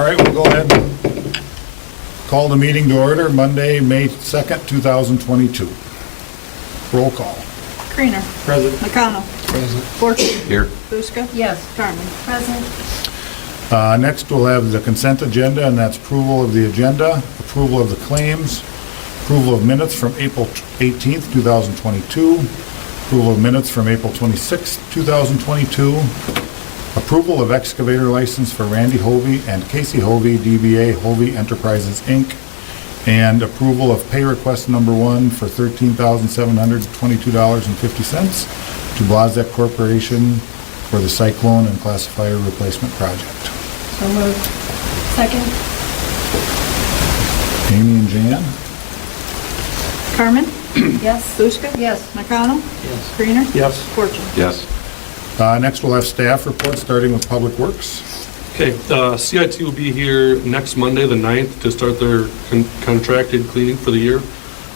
All right, we'll go ahead and call the meeting to order, Monday, May 2nd, 2022. Roll call. Creener. Present. McConnell. Present. Fortune. Here. Buska. Yes. Carmen. Present. Next, we'll have the consent agenda, and that's approval of the agenda, approval of the claims, approval of minutes from April 18th, 2022, approval of minutes from April 26th, 2022, approval of excavator license for Randy Hovey and Casey Hovey, DBA Hovey Enterprises, Inc., and approval of pay request number 1 for $13,722.50 to Blazek Corporation for the cyclone and classifier replacement project. So moved. Second. Amy and Jan? Carmen. Yes. Buska. Yes. McConnell. Yes. Creener. Yes. Fortune. Yes. Next, we'll have staff reports, starting with Public Works. Okay, CIT will be here next Monday, the 9th, to start their contracted cleaning for the year.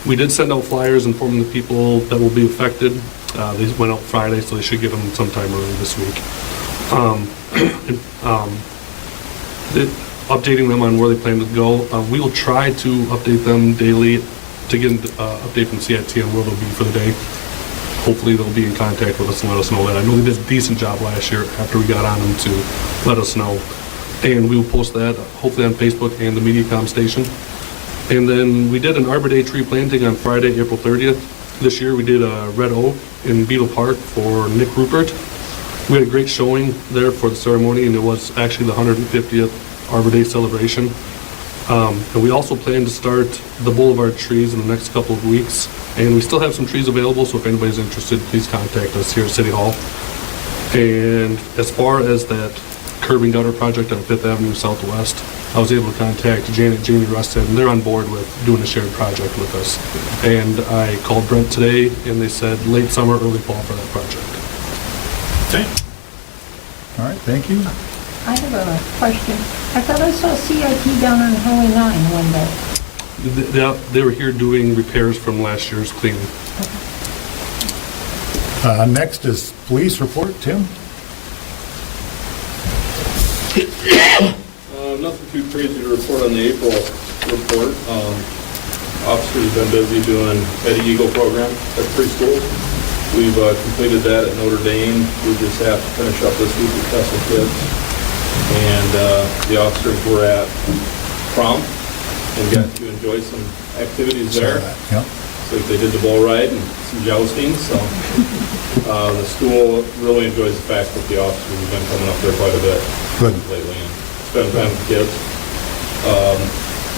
We did send out flyers informing the people that will be affected. They went out Friday, so they should get them sometime early this week. Updating them on where they plan to go. We will try to update them daily to get an update from CIT on where they'll be for the day. Hopefully they'll be in contact with us and let us know that. I know they did a decent job last year after we got on them to let us know. And we will post that hopefully on Facebook and the MediaCom station. And then we did an Arbor Day tree planting on Friday, April 30th. This year we did a red oak in Beetle Park for Nick Rupert. We had a great showing there for the ceremony, and it was actually the 150th Arbor Day celebration. And we also plan to start the boulevard trees in the next couple of weeks. And we still have some trees available, so if anybody's interested, please contact us here at City Hall. And as far as that curb and gutter project on 5th Avenue Southwest, I was able to contact Janet, Jamie, Rusted, and they're on board with doing a shared project with us. And I called Brent today, and they said late summer, early fall for that project. Okay. All right, thank you. I have a question. I thought I saw CIT down on Highway 9 one day. They were here doing repairs from last year's cleaning. Next is police report. Tim? Nothing too crazy to report on the April report. Officers have been busy doing Eddie Eagle program at preschool. We've completed that at Notre Dame. We just have to finish up this week with Cresco kids. And the officers were at prom and got to enjoy some activities there. Yep. So they did the bull ride and some jousting. So the school really enjoys the fact that the officers have been coming up there quite a bit lately and spending time with kids.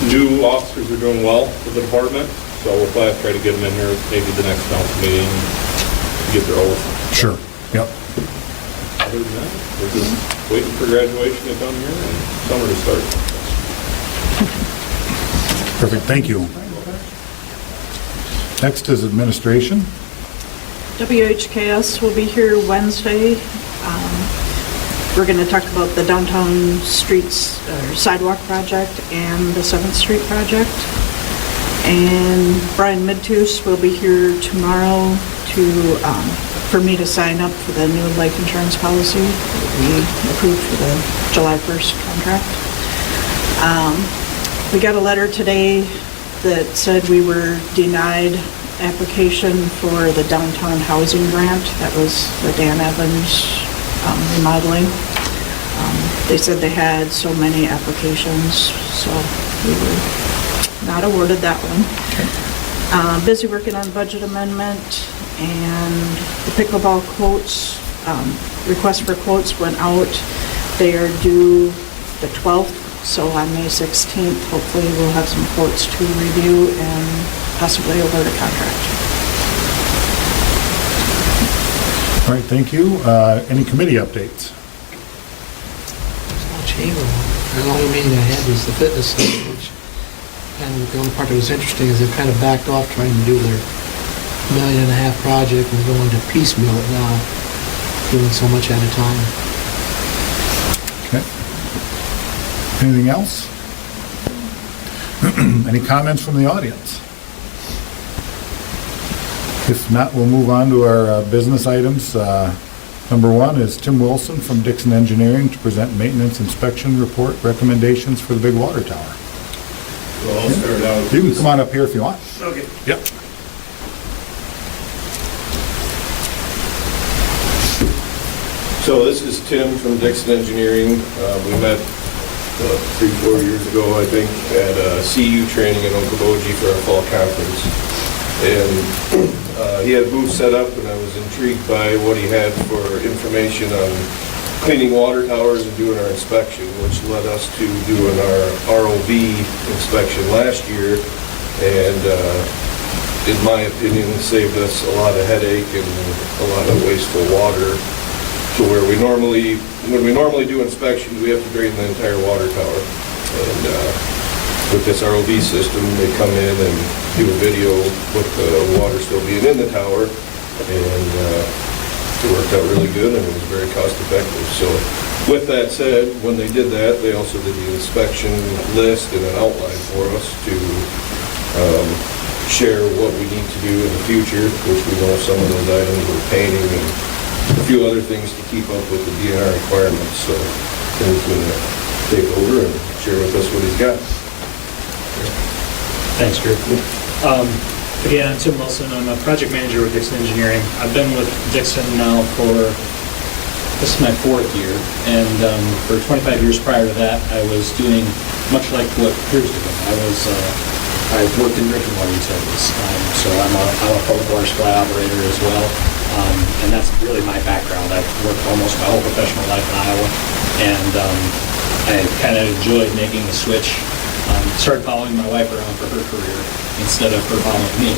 New officers are doing well with the department, so we'll probably try to get them in here maybe the next council meeting to get their oath. Sure. Yep. Other than that, we're just waiting for graduation to come here and summer to start. Perfect. Thank you. Next is administration. WHKS will be here Wednesday. We're going to talk about the downtown streets sidewalk project and the 7th Street project. And Brian Midtus will be here tomorrow for me to sign up for the new life insurance policy that we approved for the July 1st contract. We got a letter today that said we were denied application for the downtown housing grant. That was the Dan Evans remodeling. They said they had so many applications, so we were not awarded that one. Okay. Busy working on budget amendment, and the pickleball quotes, request for quotes went out. They are due the 12th, so on May 16th, hopefully we'll have some quotes to review and possibly award a contract. All right, thank you. Any committee updates? The only meeting I had was the fitness center, which, and the only part that was interesting is they've kind of backed off trying to do their $1.5 million project and going to piecemeal it now, doing so much at a time. Okay. Anything else? Any comments from the audience? If not, we'll move on to our business items. Number 1 is Tim Wilson from Dixon Engineering to present maintenance inspection report recommendations for the big water tower. So I'll start out. You can come on up here if you want. Okay. Yep. So this is Tim from Dixon Engineering. We met 3-4 years ago, I think, at a CU training in Okoboji for our fall conference. And he had a booth set up, and I was intrigued by what he had for information on cleaning water towers and doing our inspection, which led us to doing our ROV inspection last year. And in my opinion, saved us a lot of headache and a lot of wasteful water, to where when we normally do inspections, we have to drain the entire water tower. And with this ROV system, they come in and do a video with the water still being in the tower, and it worked out really good and it was very cost effective. So with that said, when they did that, they also did the inspection list and an outline for us to share what we need to do in the future, which we know some of those items were painting and a few other things to keep up with the DNR requirements. So Tim's going to take over and share with us what he's got. Thanks, Drew. Again, I'm Tim Wilson. I'm a project manager with Dixon Engineering. I've been with Dixon now for, this is my 4th year, and for 25 years prior to that, I was doing much like what Drew's doing. I worked in drinking water utilities, so I'm a public water supply operator as well, and that's really my background. I've worked almost my whole professional life in Iowa, and I kind of enjoyed making the switch. Started following my wife around for her career instead of her following me.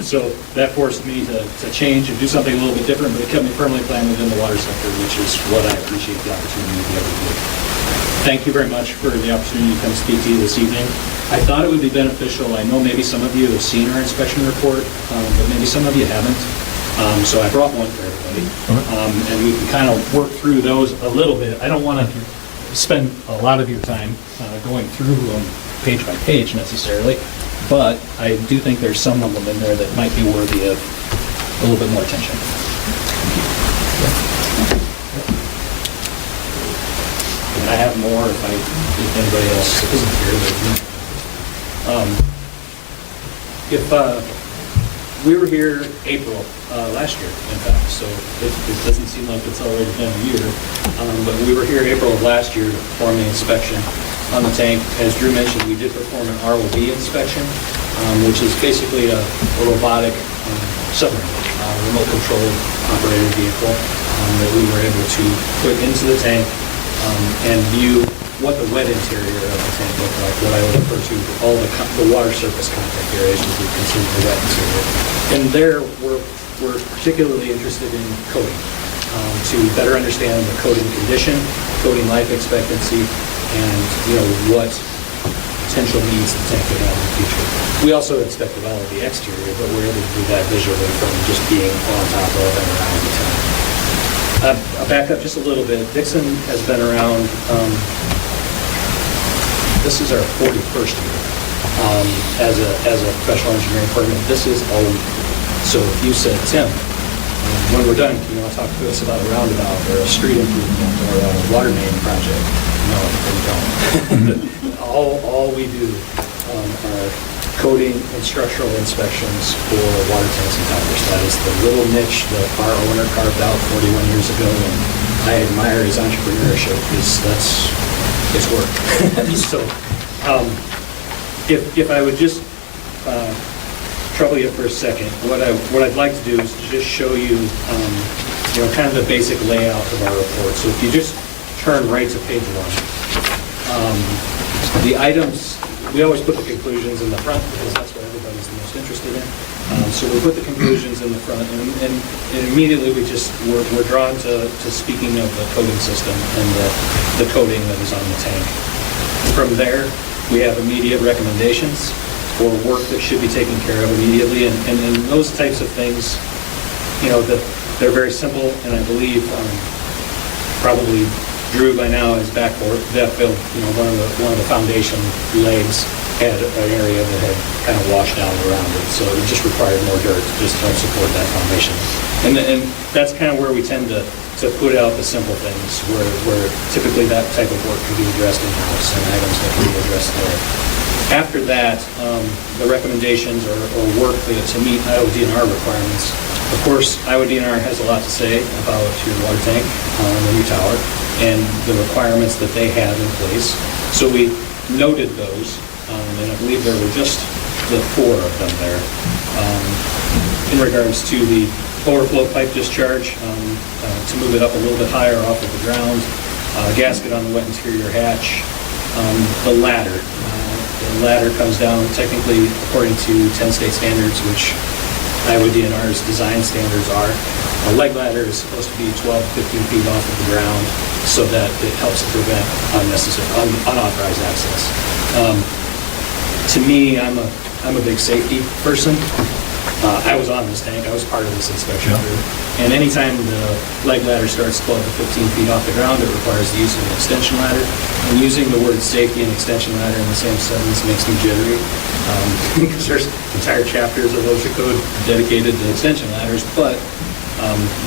So that forced me to change and do something a little bit different, but it kept me firmly planted within the water sector, which is what I appreciate the opportunity to be able to do. Thank you very much for the opportunity to come speak to you this evening. I thought it would be beneficial. I know maybe some of you have seen our inspection report, but maybe some of you haven't. So I brought one for everybody. And we can kind of work through those a little bit. I don't want to spend a lot of your time going through them page by page necessarily, but I do think there's some of them in there that might be worthy of a little bit more attention. And I have more if anybody else isn't here. If we were here April last year, in fact, so it doesn't seem like it's already been a year, but we were here April of last year to perform the inspection on the tank. As Drew mentioned, we did perform an ROV inspection, which is basically a robotic submarine, remote controlled operated vehicle that we were able to put into the tank and view what the wet interior of the tank looked like, what I would refer to all the water surface contact areas as we consider the wet interior. And there we're particularly interested in coating, to better understand the coating condition, coating life expectancy, and what potential needs the tank could have in the future. We also inspected all of the exterior, but we're able to do that visually from just being on top of and around the tank. I'll back up just a little bit. Dixon has been around, this is our 41st year as a professional engineering firm, and this is old. So if you said, Tim, when we're done, can you want to talk to us about a roundabout or a street improvement or a water main project? No, we don't. all we do are coding and structural inspections for water tanks and towers. That is the little niche that our owner carved out 41 years ago, and I admire his entrepreneurship because it's work. So if I would just trouble you for a second, what I'd like to do is just show you kind of the basic layout of our report. So if you just turn right to page 1. The items, we always put the conclusions in the front because that's what everybody's the most interested in. So we put the conclusions in the front, and immediately we're drawn to speaking of the coating system and the coating that is on the tank. From there, we have immediate recommendations for work that should be taken care of immediately, and those types of things, they're very simple, and I believe probably Drew by now is backfilled. One of the foundation legs had an area that had kind of washed out around it, so it just required more dirt to just help support that foundation. And that's kind of where we tend to to put out the simple things where typically that type of work can be addressed in-house and items that can be addressed there. After that, the recommendations or work to meet IOD&R requirements. Of course, IOD&R has a lot to say about your water tank and your tower and the requirements that they have in place. So we noted those, and I believe there were just the 4 of them there. In regards to the overflow pipe discharge, to move it up a little bit higher off of the ground, gasket on the wet interior hatch, the ladder. The ladder comes down technically according to 10 state standards, which IOD&R's design standards are. A leg ladder is supposed to be 12 to 15 feet off of the ground so that it helps to prevent unauthorized access. To me, I'm a big safety person. I was on this tank, I was part of this inspection crew. And anytime the leg ladder starts 12 to 15 feet off the ground, it requires the use of an extension ladder. And using the word safety and extension ladder in the same sentence makes me jittery. Because there's entire chapters of OSHA code dedicated to extension ladders, but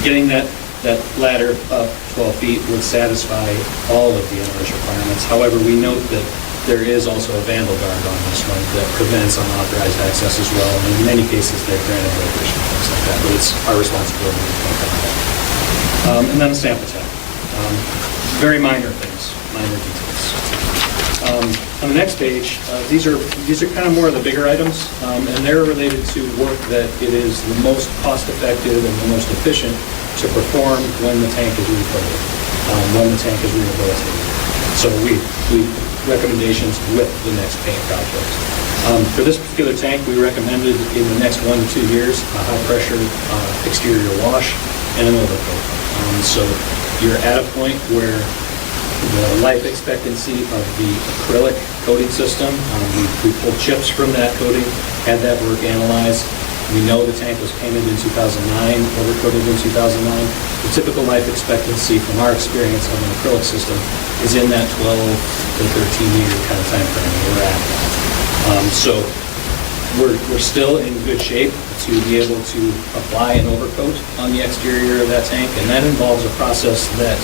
getting that ladder up 12 feet would satisfy all of the NRS requirements. However, we note that there is also a vandal guard on this one that prevents unauthorized access as well. And in many cases, they've granted waivers and things like that, but it's our responsibility to point that out. And then a sample tech. Very minor things, minor details. On the next page, these are kind of more of the bigger items, and they're related to work that it is the most cost-effective and the most efficient to perform when the tank is refilled, when the tank is rehabilitated. So we recommendations with the next paint project. For this particular tank, we recommended in the next 1 to 2 years a high-pressure exterior wash and an overcoat. So you're at a point where the life expectancy of the acrylic coating system, we pulled chips from that coating, had that work analyzed. We know the tank was painted in 2009, overcoated in 2009. The typical life expectancy from our experience on an acrylic system is in that 12 to 13-year kind of time frame we're at. So we're still in good shape to be able to apply an overcoat on the exterior of that tank, and that involves a process that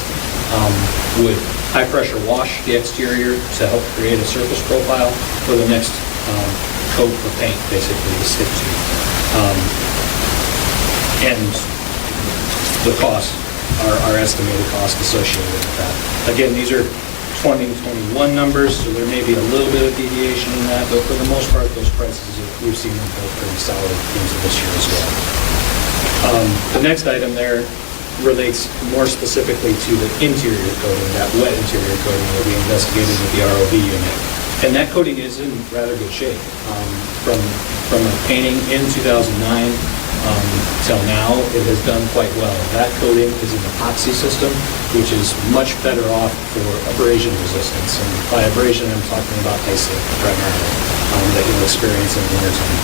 would high-pressure wash the exterior to help create a surface profile for the next coat of paint, basically, to stick to. And the cost, our estimated cost associated with that. Again, these are 2021 numbers, so there may be a little bit of deviation in that, but for the most part, those prices, we've seen them go pretty solid into this year as well. The next item there relates more specifically to the interior coating, that wet interior coating that we investigated with the ROV unit. And that coating is in rather good shape. From a painting in 2009 till now, it has done quite well. That coating is an epoxy system, which is much better off for abrasion resistance. And by abrasion, I'm talking about icing primarily, that you'll experience in the wintertime.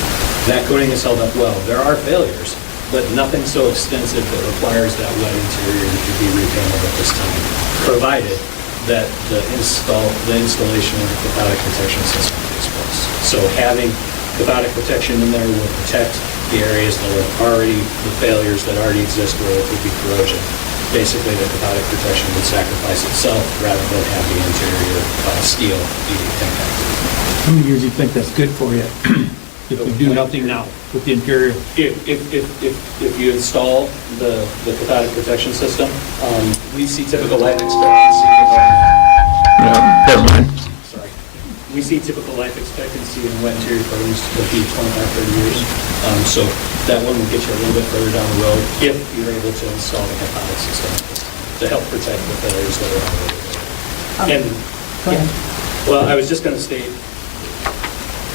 That coating has held up well. There are failures, but nothing so extensive that requires that wet interior to be repainted at this time, provided that the installation of the cathodic protection system takes place. So having cathodic protection in there will protect the areas that are already, the failures that already exist where there could be corrosion. Basically, the cathodic protection would sacrifice itself rather than have the interior steel be impacted. How many years do you think that's good for you? If we do nothing now with the interior? If you install the cathodic protection system, we see typical life expectancy Never mind. sorry. We see typical life expectancy in wet interior coatings to be 25, 30 years. So that one will get you a little bit further down the road if you're able to install the cathodic system to help protect the failures that are already there. Go ahead. Well, I was just going to state,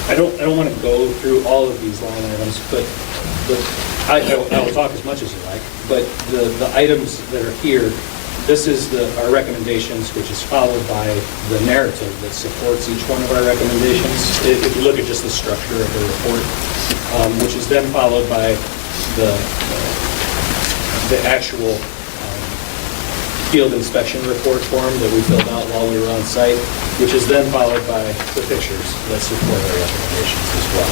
I don't want to go through all of these line items, but I will talk as much as you like. But the items that are here, this is our recommendations, which is followed by the narrative that supports each one of our recommendations. If you look at just the structure of the report, which is then followed by the actual field inspection report form that we filled out while we were on site, which is then followed by the pictures that support our recommendations as well.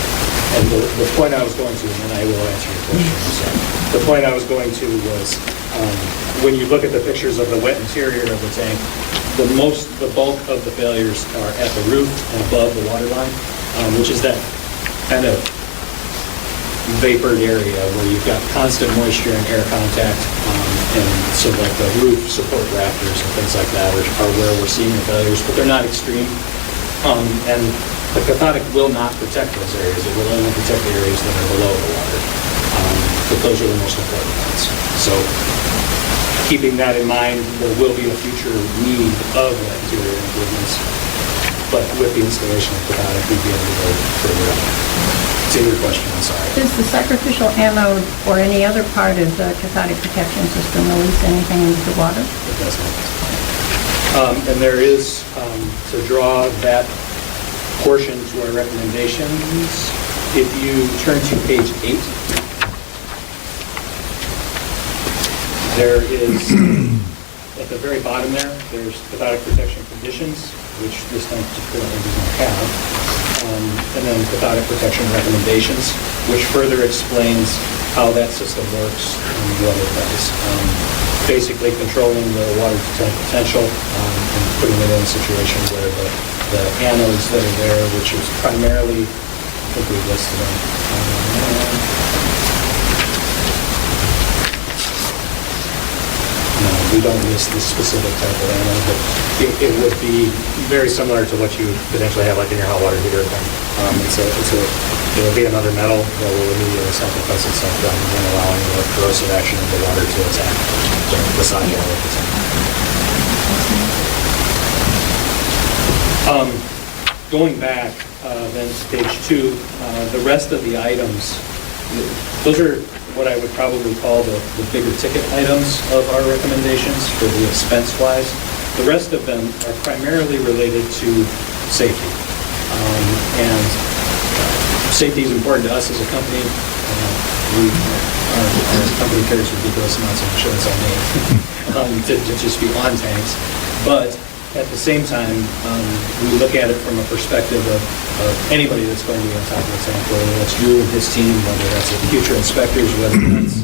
And the point I was going to, and then I will answer your question in a second. The point I was going to was When you look at the pictures of the wet interior of the tank, the bulk of the failures are at the roof and above the water line, which is that kind of vapored area where you've got constant moisture and air contact. And so like the roof support rafters and things like that are where we're seeing the failures, but they're not extreme. And the cathodic will not protect those areas. It will only protect the areas that are below the water. But those are the most important ones. So keeping that in mind, there will be a future need of that interior improvements. But with the installation of cathodic, we'd be able to go further up. To your question, I'm sorry. Does the sacrificial anode or any other part of the cathodic protection system release anything into the water? It does not. And there is, to draw that portion to our recommendations, if you turn to page 8, there is, at the very bottom there's cathodic protection conditions, which this tank currently does not have, and then cathodic protection recommendations, which further explains how that system works and what it does. Basically controlling the water to tank potential and putting it in a situation where the anodes that are there, which is primarily, I think we listed them. No, we don't list the specific type of anode, but it would be very similar to what you potentially have like in your hot water heater. It would be another metal that will immediately sacrifice itself down and then allowing the corrosive action of the water to attack the sidewall of the tank. Going back then to page 2, the rest of the items, those are what I would probably call the bigger ticket items of our recommendations for the expense-wise. The rest of them are primarily related to safety. And safety is important to us as a company. Our company carries ridiculous amounts of insurance on me to just be on tanks. But at the same time, we look at it from a perspective of anybody that's going to be on top of the tank, whether that's you and his team, whether that's the future inspectors, whether that's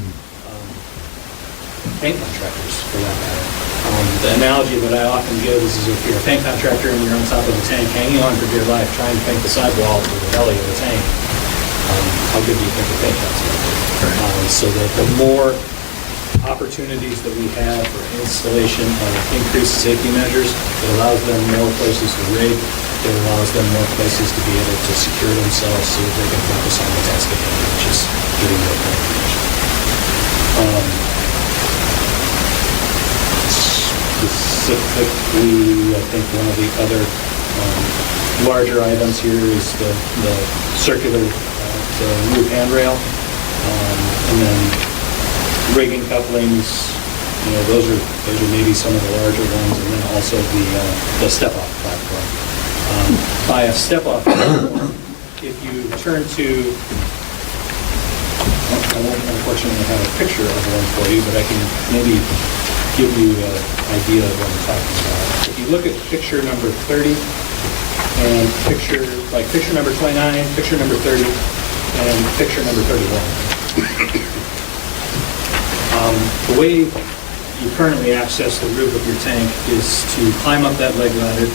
paint contractors, for that matter. The analogy that I often give is if you're a paint contractor and you're on top of a tank, hanging on for dear life, trying to paint the sidewall or the belly of the tank, how good do you think the paint job's going to be? So that the more opportunities that we have for installation of increased safety measures, it allows them more places to rig, it allows them more places to be able to secure themselves so that they can focus on the task at hand, which is getting more information. Specifically, I think one of the other larger items here is the circular, the roof handrail, and then rigging couplings. Those are maybe some of the larger ones, and then also the step-off platform. By a step-off platform, if you turn to, I won't unfortunately have a picture of one for you, but I can maybe give you an idea of what I'm talking about. If you look at picture number 30 and picture number 29, picture number 30, and picture number 31. The way you currently access the roof of your tank is to climb up that leg ladder,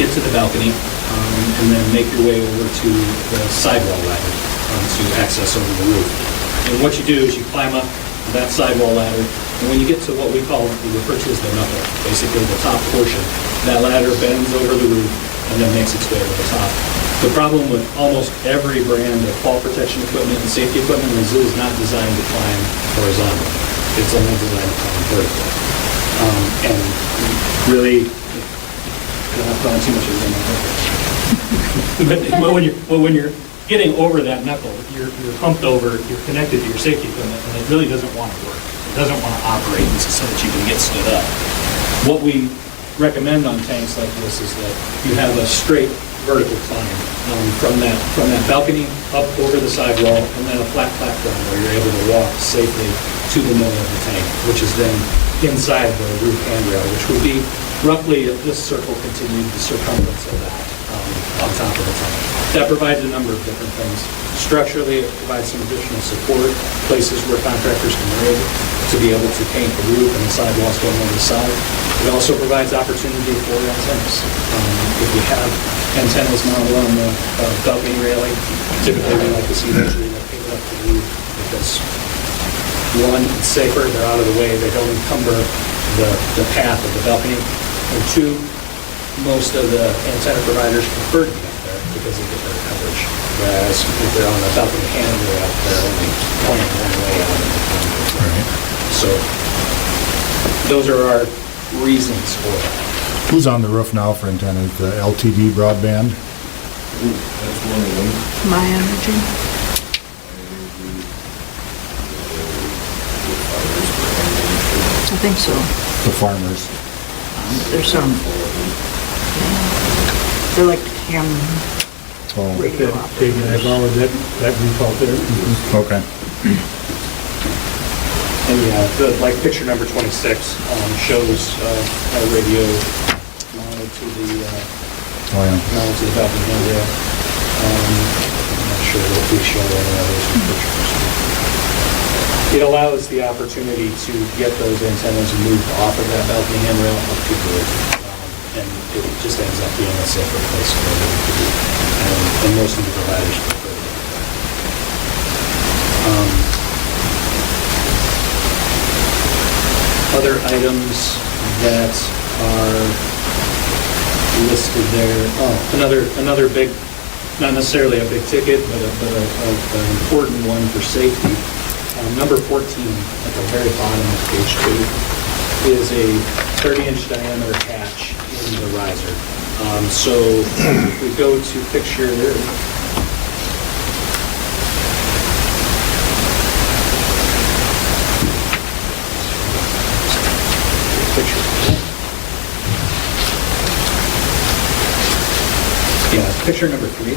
get to the balcony, and then make your way over to the sidewall ladder to access over the roof. And what you do is you climb up that sidewall ladder, and when you get to what we refer to as the knuckle, basically the top portion, that ladder bends over the roof and then makes its way to the top. The problem with almost every brand of fall protection equipment and safety equipment is it is not designed to climb horizontally. It's only designed to climb vertically. And really, I don't have to too much of it. But when you're getting over that knuckle, you're humped over, you're connected to your safety equipment, and it really doesn't want to work. It doesn't want to operate so that you can get stood up. What we recommend on tanks like this is that you have a straight vertical climb from that balcony up over the sidewall, and then a flat platform where you're able to walk safely to the middle of the tank, which is then inside the roof handrail, which would be roughly, if this circle continued, the circumference of that on top of the tank. That provides a number of different things. Structurally, it provides some additional support, places where contractors can rig, to be able to paint the roof and the sidewalls going on the side. It also provides opportunity for antennas. If you have antennas mounted on the balcony railing, typically we like to see those relocated up to the roof because one, it's safer, they're out of the way, they don't encumber the path of the balcony. And two, most of the antenna providers prefer to be up there because they get better coverage. Whereas if they're on the balcony handrail, they're only pointing one way out of the conduit. Right. So those are our reasons for that. Who's on the roof now for antennas? The LTD broadband? That's one of them. My Energy. I think so. The farmers. There's some, they're like ham Oh, radio That operators. big, I followed that roof out there. okay. And yeah, like picture number 26 shows a radio mounted to the Oh, yeah. mounted to the balcony handrail. I'm not sure what we show any others in pictures. It allows the opportunity to get those antennas moved off of that balcony handrail up to the roof. And it just ends up being a safer place for them to be. And most of the providers prefer that. Other items that are listed there, another big, not necessarily a big ticket, but an important one for safety. Number 14 at the very bottom of page 2 is a 30-inch diameter hatch in the riser. So if we go to picture there, picture number 3.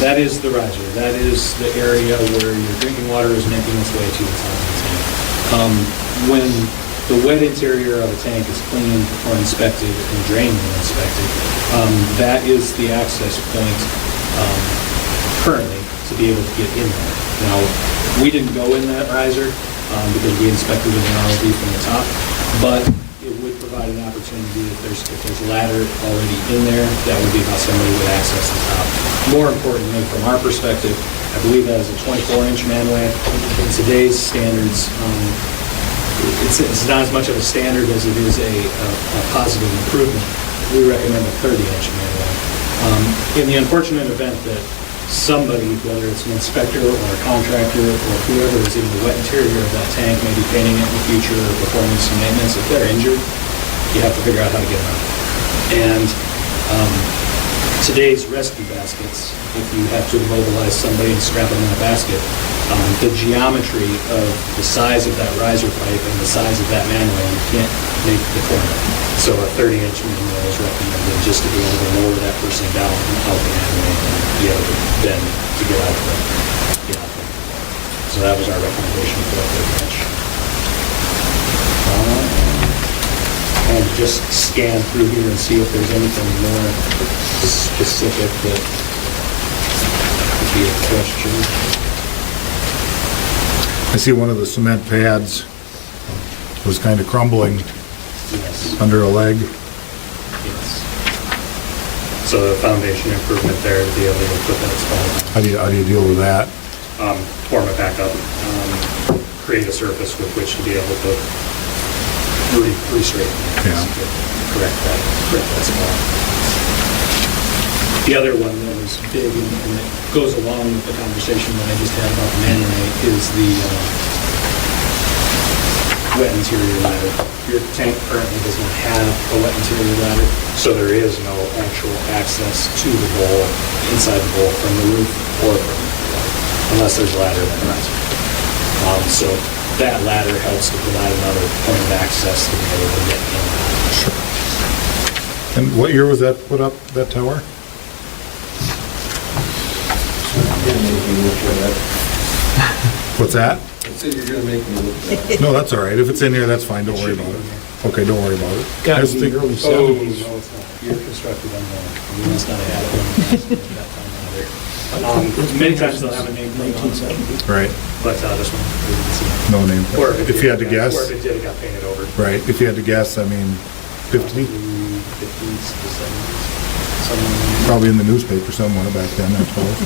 That is the riser. That is the area where your drinking water is making its way to the top of the tank. When the wet interior of a tank is cleaned or inspected and drained and inspected, that is the access point currently to be able to get in there. Now, we didn't go in that riser because we inspected it in ROV from the top, but it would provide an opportunity if there's ladder already in there, that would be how somebody would access the top. More importantly, from our perspective, I believe that is a 24-inch manway. In today's standards, it's not as much of a standard as it is a positive improvement. We recommend a 30-inch manway. In the unfortunate event that somebody, whether it's an inspector or a contractor or whoever is in the wet interior of that tank, maybe painting it in the future or performing some maintenance, if they're injured, you have to figure out how to get them out. And today's rescue baskets, if you have to immobilize somebody and strap them in a basket, the geometry of the size of that riser pipe and the size of that manway, you can't make the corner. So a 30-inch manway is recommended just to be able to lower that person down and out the manway and be able to bend to get out the. So that was our recommendation for that 30-inch. And just scan through here and see if there's anything more specific that would be a question. I see one of the cement pads was kind of crumbling Yes. under a leg. Yes. So the foundation improvement there to be able to put that spot, How do you deal with that? form it back up, create a surface with which to be able to re-straighten it, Yeah. to correct that spot. The other one that was big and it goes along with the conversation that I just had about the manway is the wet interior ladder. Your tank currently does not have a wet interior ladder, so there is no actual access to the bowl, inside the bowl from the roof or from the floor, unless there's a ladder that runs. So that ladder helps to provide another point of access to be able to get in. And what year was that put up, that tower? What's that? I said you're gonna make me look bad. No, that's all right. If it's in here, that's fine. Don't worry about it. Okay, don't worry about it. I Gotta just be think- early Oh, seventies. no, it's not. You're constructed unknown. You must not have had it. Many times they'll have a name plate on it, Right, but this one, we didn't see. no name. Or If you had to guess, Or if it did, it got painted over. right, if you had to guess, I mean, 50, 50s to 70s, somewhere. probably in the newspaper somewhere back then, I suppose.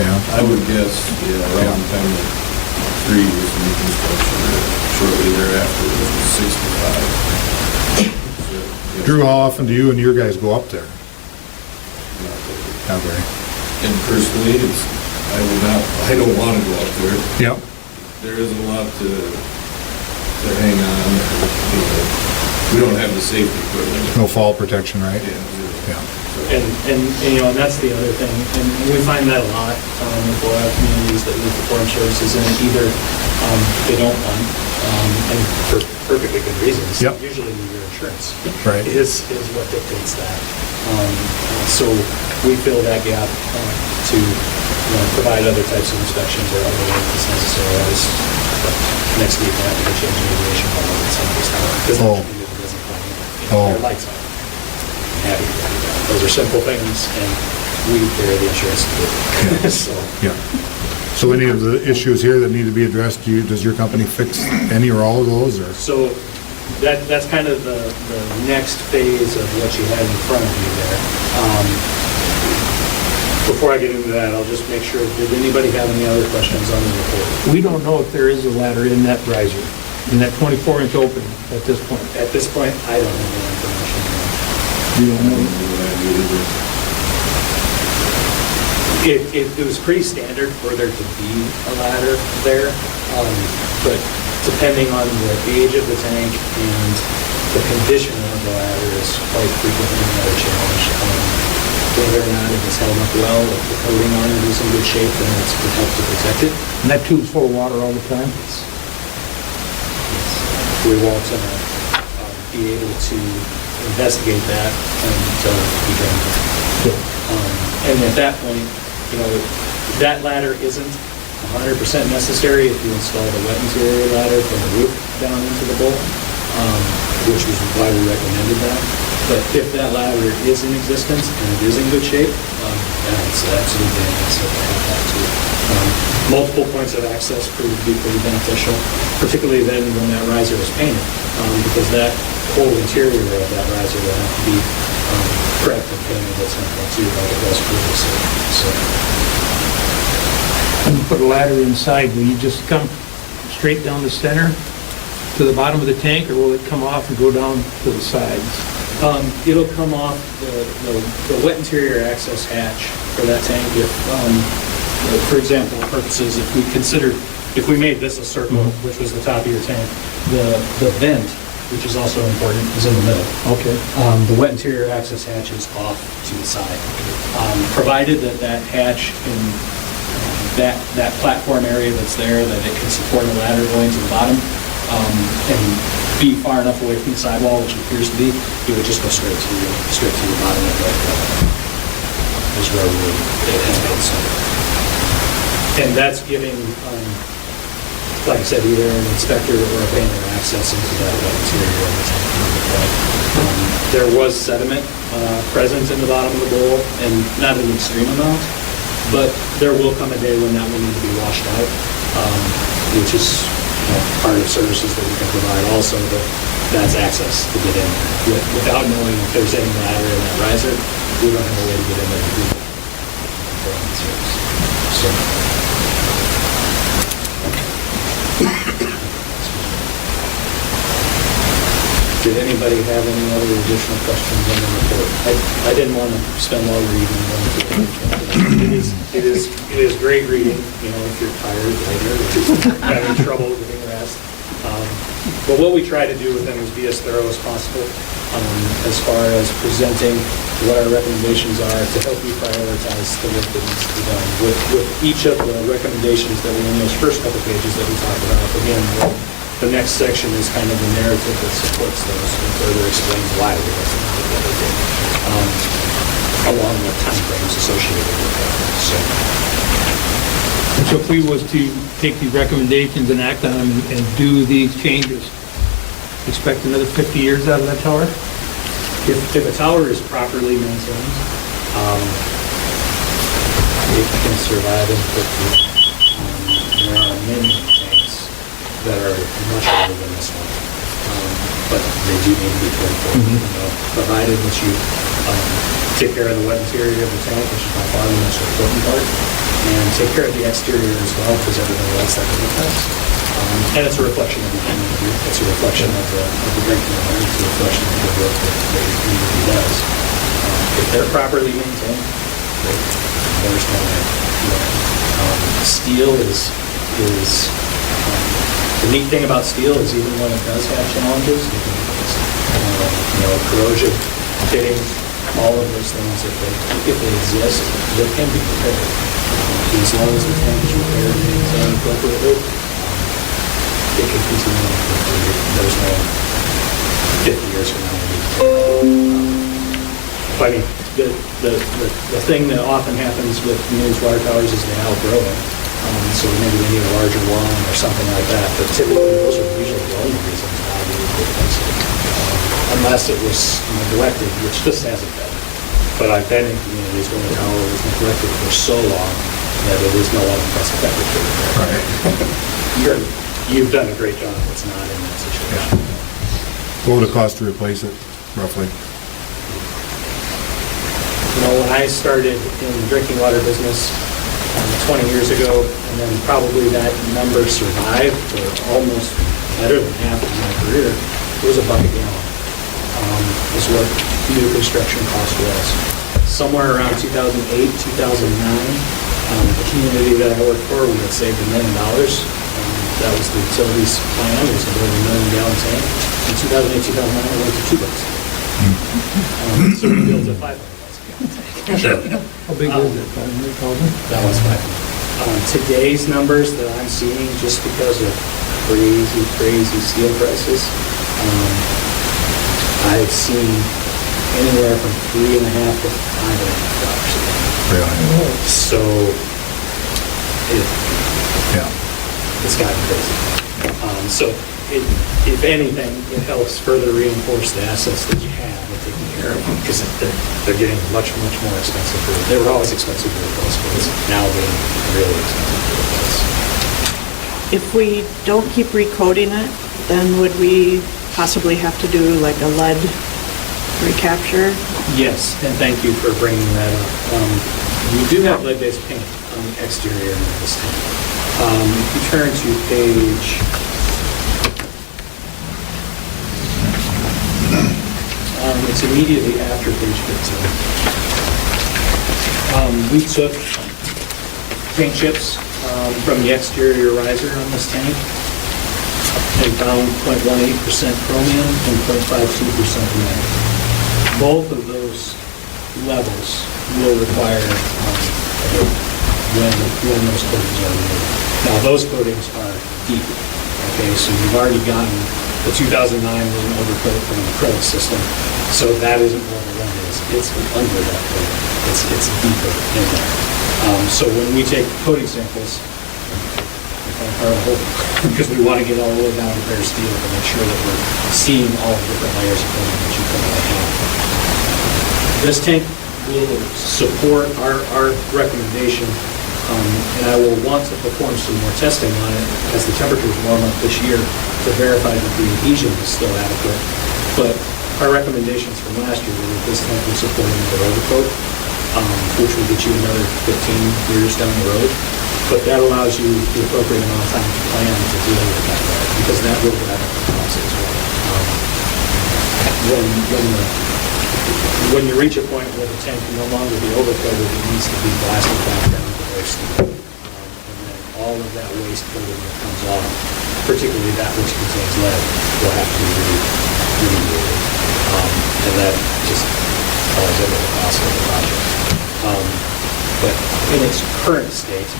Yeah, I would guess, yeah, around the time that 3 was in construction, or shortly thereafter, it was 65. So, yeah, Drew, how often do you and your guys go up there? not really. Not very. And personally, I don't want to go up there. Yep. There isn't a lot to hang on. You know, we don't have the safety equipment. No fall protection, right? Yeah, zero. Yeah. And, you know, and that's the other thing, and we find that a lot, with a lot of communities that we perform services in, either, they don't fund, and for perfectly good reasons. Yep. Usually your insurance. Right. Is what dictates that. So we fill that gap, to, you know, provide other types of inspections or other work that's necessary, as, next week, we'll have to get you remediation on some of these towers. Because Oh. it doesn't run, Oh. their lights on. Happy to do that. Those are simple things, and we carry the insurance to do it. So, Yeah. So any of the issues here that need to be addressed, does your company fix any or all of those, or? so that's kind of the next phase of what you had in front of you there. Before I get into that, I'll just make sure, did anybody have any other questions on the report? We don't know if there is a ladder in that riser, in that 24-inch opening at this point. At this point, I don't have any information. You don't know. It was pretty standard for there to be a ladder there, but depending on the age of the tank and the condition of the ladder is quite frequently another challenge. Whether or not it is held up well, if the coating on it is in good shape, then it's would help to protect it. And that tube's full of water all the time? We won't be able to investigate that and be done. Good. And at that point, you know, that ladder isn't 100% necessary if you install the wet interior ladder from the roof down into the bowl, which is why we recommended that. But if that ladder is in existence and it is in good shape, that's absolutely an asset to have that too. Multiple points of access proved to be pretty beneficial, particularly then when that riser is painted, because that whole interior of that riser will have to be prepped and painted at some point too, like it was previously. So, When you put a ladder inside, will you just come straight down the center to the bottom of the tank, or will it come off and go down to the sides? it'll come off the wet interior access hatch for that tank if, for example purposes, if we made this a circle, which was the top of your tank, the vent, which is also important, is in the middle. Okay. The wet interior access hatch is off to the side. Provided that hatch in that platform area that's there, that it can support a ladder going to the bottom, and be far enough away from the sidewall, which it appears to be, it would just go straight to the bottom of the is where it has been set. And that's giving, like I said, either an inspector or a painter access into that wet interior of the tank. There was sediment present in the bottom of the bowl, and not an extreme amount, but there will come a day when that will need to be washed out, which is part of services that we can provide also, but that's access to get in. Without knowing if there's any ladder in that riser, we don't have a way to get in there to do that. So. Did anybody have any other additional questions on the report? I didn't want to spend all reading going through it. It is great reading, you know, if you're tired later or having trouble getting rest. But what we try to do with them is be as thorough as possible as far as presenting what our recommendations are to help you prioritize the work that needs to be done. With each of the recommendations that we in those first couple pages that we talked about, again, the next section is kind of the narrative that supports those and further explains why we recommended what we did, along with timeframes associated with that. So. So if we was to take these recommendations and act on them and do these changes, expect another 50 years out of that tower? If a tower is properly maintained, it can survive in 50 years. There are many tanks that are much older than this one, but they do need to be cared for. Provided that you take care of the wet interior of the tank, which is by far the most important part, and take care of the exterior as well, because everything else that can affect. And it's a reflection of the community. It's a reflection of the drinking water. It's a reflection of the work that your community does. If they're properly maintained, there's no way. Steel is the neat thing about steel is even when it does have challenges, it can be fixed. Corrosion, fitting, all of those things, if they exist, they can be repaired. As long as the tank is repaired and maintained appropriately, it can continue. There's no 50 years from now. But I mean, the thing that often happens with managed water towers is they outgrow it. So maybe they need a larger one or something like that. But typically, those are usually the only reasons why we would replace it. Unless it was neglected, which this hasn't been. But I've been in communities where the tower was neglected for so long that it is no longer cost effective to repair. You've done a great job. It's not in that situation. What would it cost to replace it, roughly? When I started in the drinking water business 20 years ago, and then probably that number survived for almost better than half of my career, it was $1 a gallon. Is what new construction cost was. Somewhere around 2008, 2009, the community that I worked for, we had saved $1 million. That was the utilities plan, was to build a 1 million gallon tank. In 2008, 2009, it went to $2. So we built a 500 gallon tank. Sure. How big is it? 500,000? That was 500. Today's numbers that I'm seeing, just because of crazy steel prices, I've seen anywhere from $3.5 to $5.5 a gallon. Really? So it's gotten crazy. So if anything, it helps further reinforce the assets that you have and taking care of them, because they're getting much more expensive. They were always expensive to replace, but it's now getting really expensive to replace. If we don't keep recoding it, then would we possibly have to do like a lead recapture? Yes, and thank you for bringing that up. We do have lead-based paint on the exterior of this tank. If you turn to page... it's immediately after page 15. We took paint chips from the exterior riser on this tank and found 0.18% chromium and 0.52% lead. Both of those levels will require when those coatings are removed. Now, those coatings are deep. Okay, so you've already gotten the 2009 was an overcoat from the acrylic system, so that isn't where the lead is. It's under that coating. It's deeper in there. So when we take coating samples, because we want to get all the way down to bare steel to make sure that we're seeing all the different layers of coating that you currently have. This tank will support our recommendation, and I will want to perform some more testing on it as the temperatures warm up this year to verify that the adhesion is still adequate. But our recommendations from last year were that this tank will support another overcoat, which will get you another 15 years down the road. But that allows you the appropriate amount of time to plan to deal with that, because that will drive up the cost as well. When you reach a point where the tank can no longer be overcoated, it needs to be blasted back down to bare steel. And then all of that waste coating that comes off, particularly that which contains lead, will have to be remediated. And that just falls into the cost of the project. But in its current state,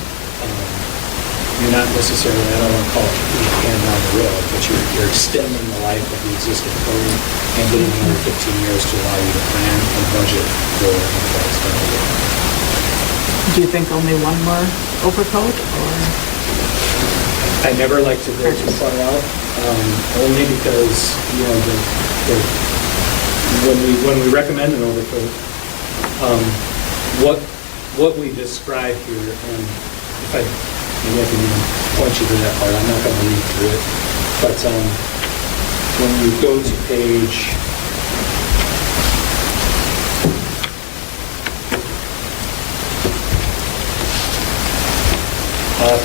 you're not necessarily, I don't want to call it kicking the can down the road, but you're extending the life of the existing coating and getting another 15 years to allow you to plan and budget for what it's going to do. Do you think only one more overcoat, or? I never like to go too far out, only because, you know, when we recommend an overcoat, what we describe here, and if maybe I can even point you to that part, I'm not gonna read through it, but when you go to page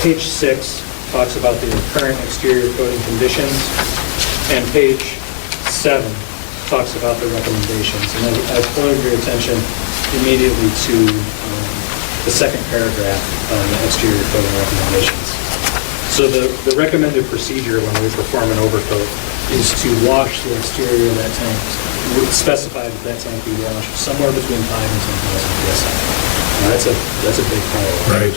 6 talks about the current exterior coating conditions, and page 7 talks about the recommendations. And I've pointed your attention immediately to the second paragraph on the exterior coating recommendations. So the recommended procedure when we perform an overcoat is to wash the exterior of that tank, specify that tank be washed somewhere between 5 and 10,000 psi. Now that's a big priority. Right.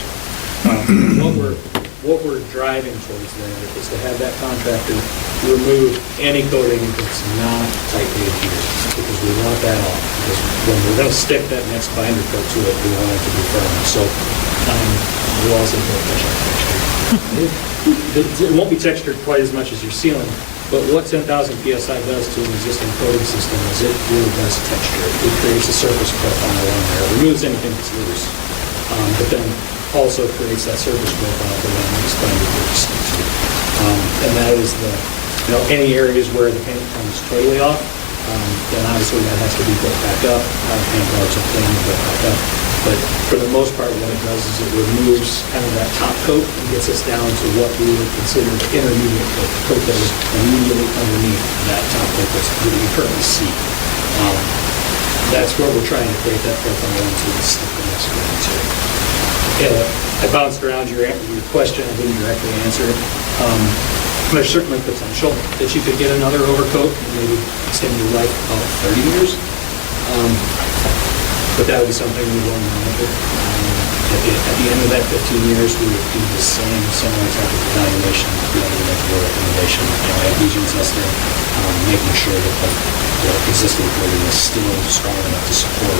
What we're driving towards there is to have that contractor remove any coating that's not tightly adhered, because we want that off. Because when we're going to stick that next binder coat to it, we want it to be firm. So we'll also do a texture. It won't be textured quite as much as your ceiling, but what 10,000 psi does to an existing coating system is it really does texture. It creates a surface profile on there. It removes anything that's loose, but then also creates that surface profile for that next binder coat to stick to. And that is any areas where the paint comes totally off, then obviously that has to be put back up. Paint bars are clean and put back up. But for the most part, what it does is it removes kind of that top coat and gets us down to what we would consider the intermediate coat, the coat that is immediately underneath that top coat that you currently see. That's where we're trying to create that profile into the stick the next coat material. I bounced around your question. I didn't directly answer it. There's certainly potential that you could get another overcoat and maybe extend your life about 30 years. But that would be something we'd want to monitor. At the end of that 15 years, we would do the similar type of evaluation, make your recommendation, adhesion testing, making sure that the existing coating is still strong enough to support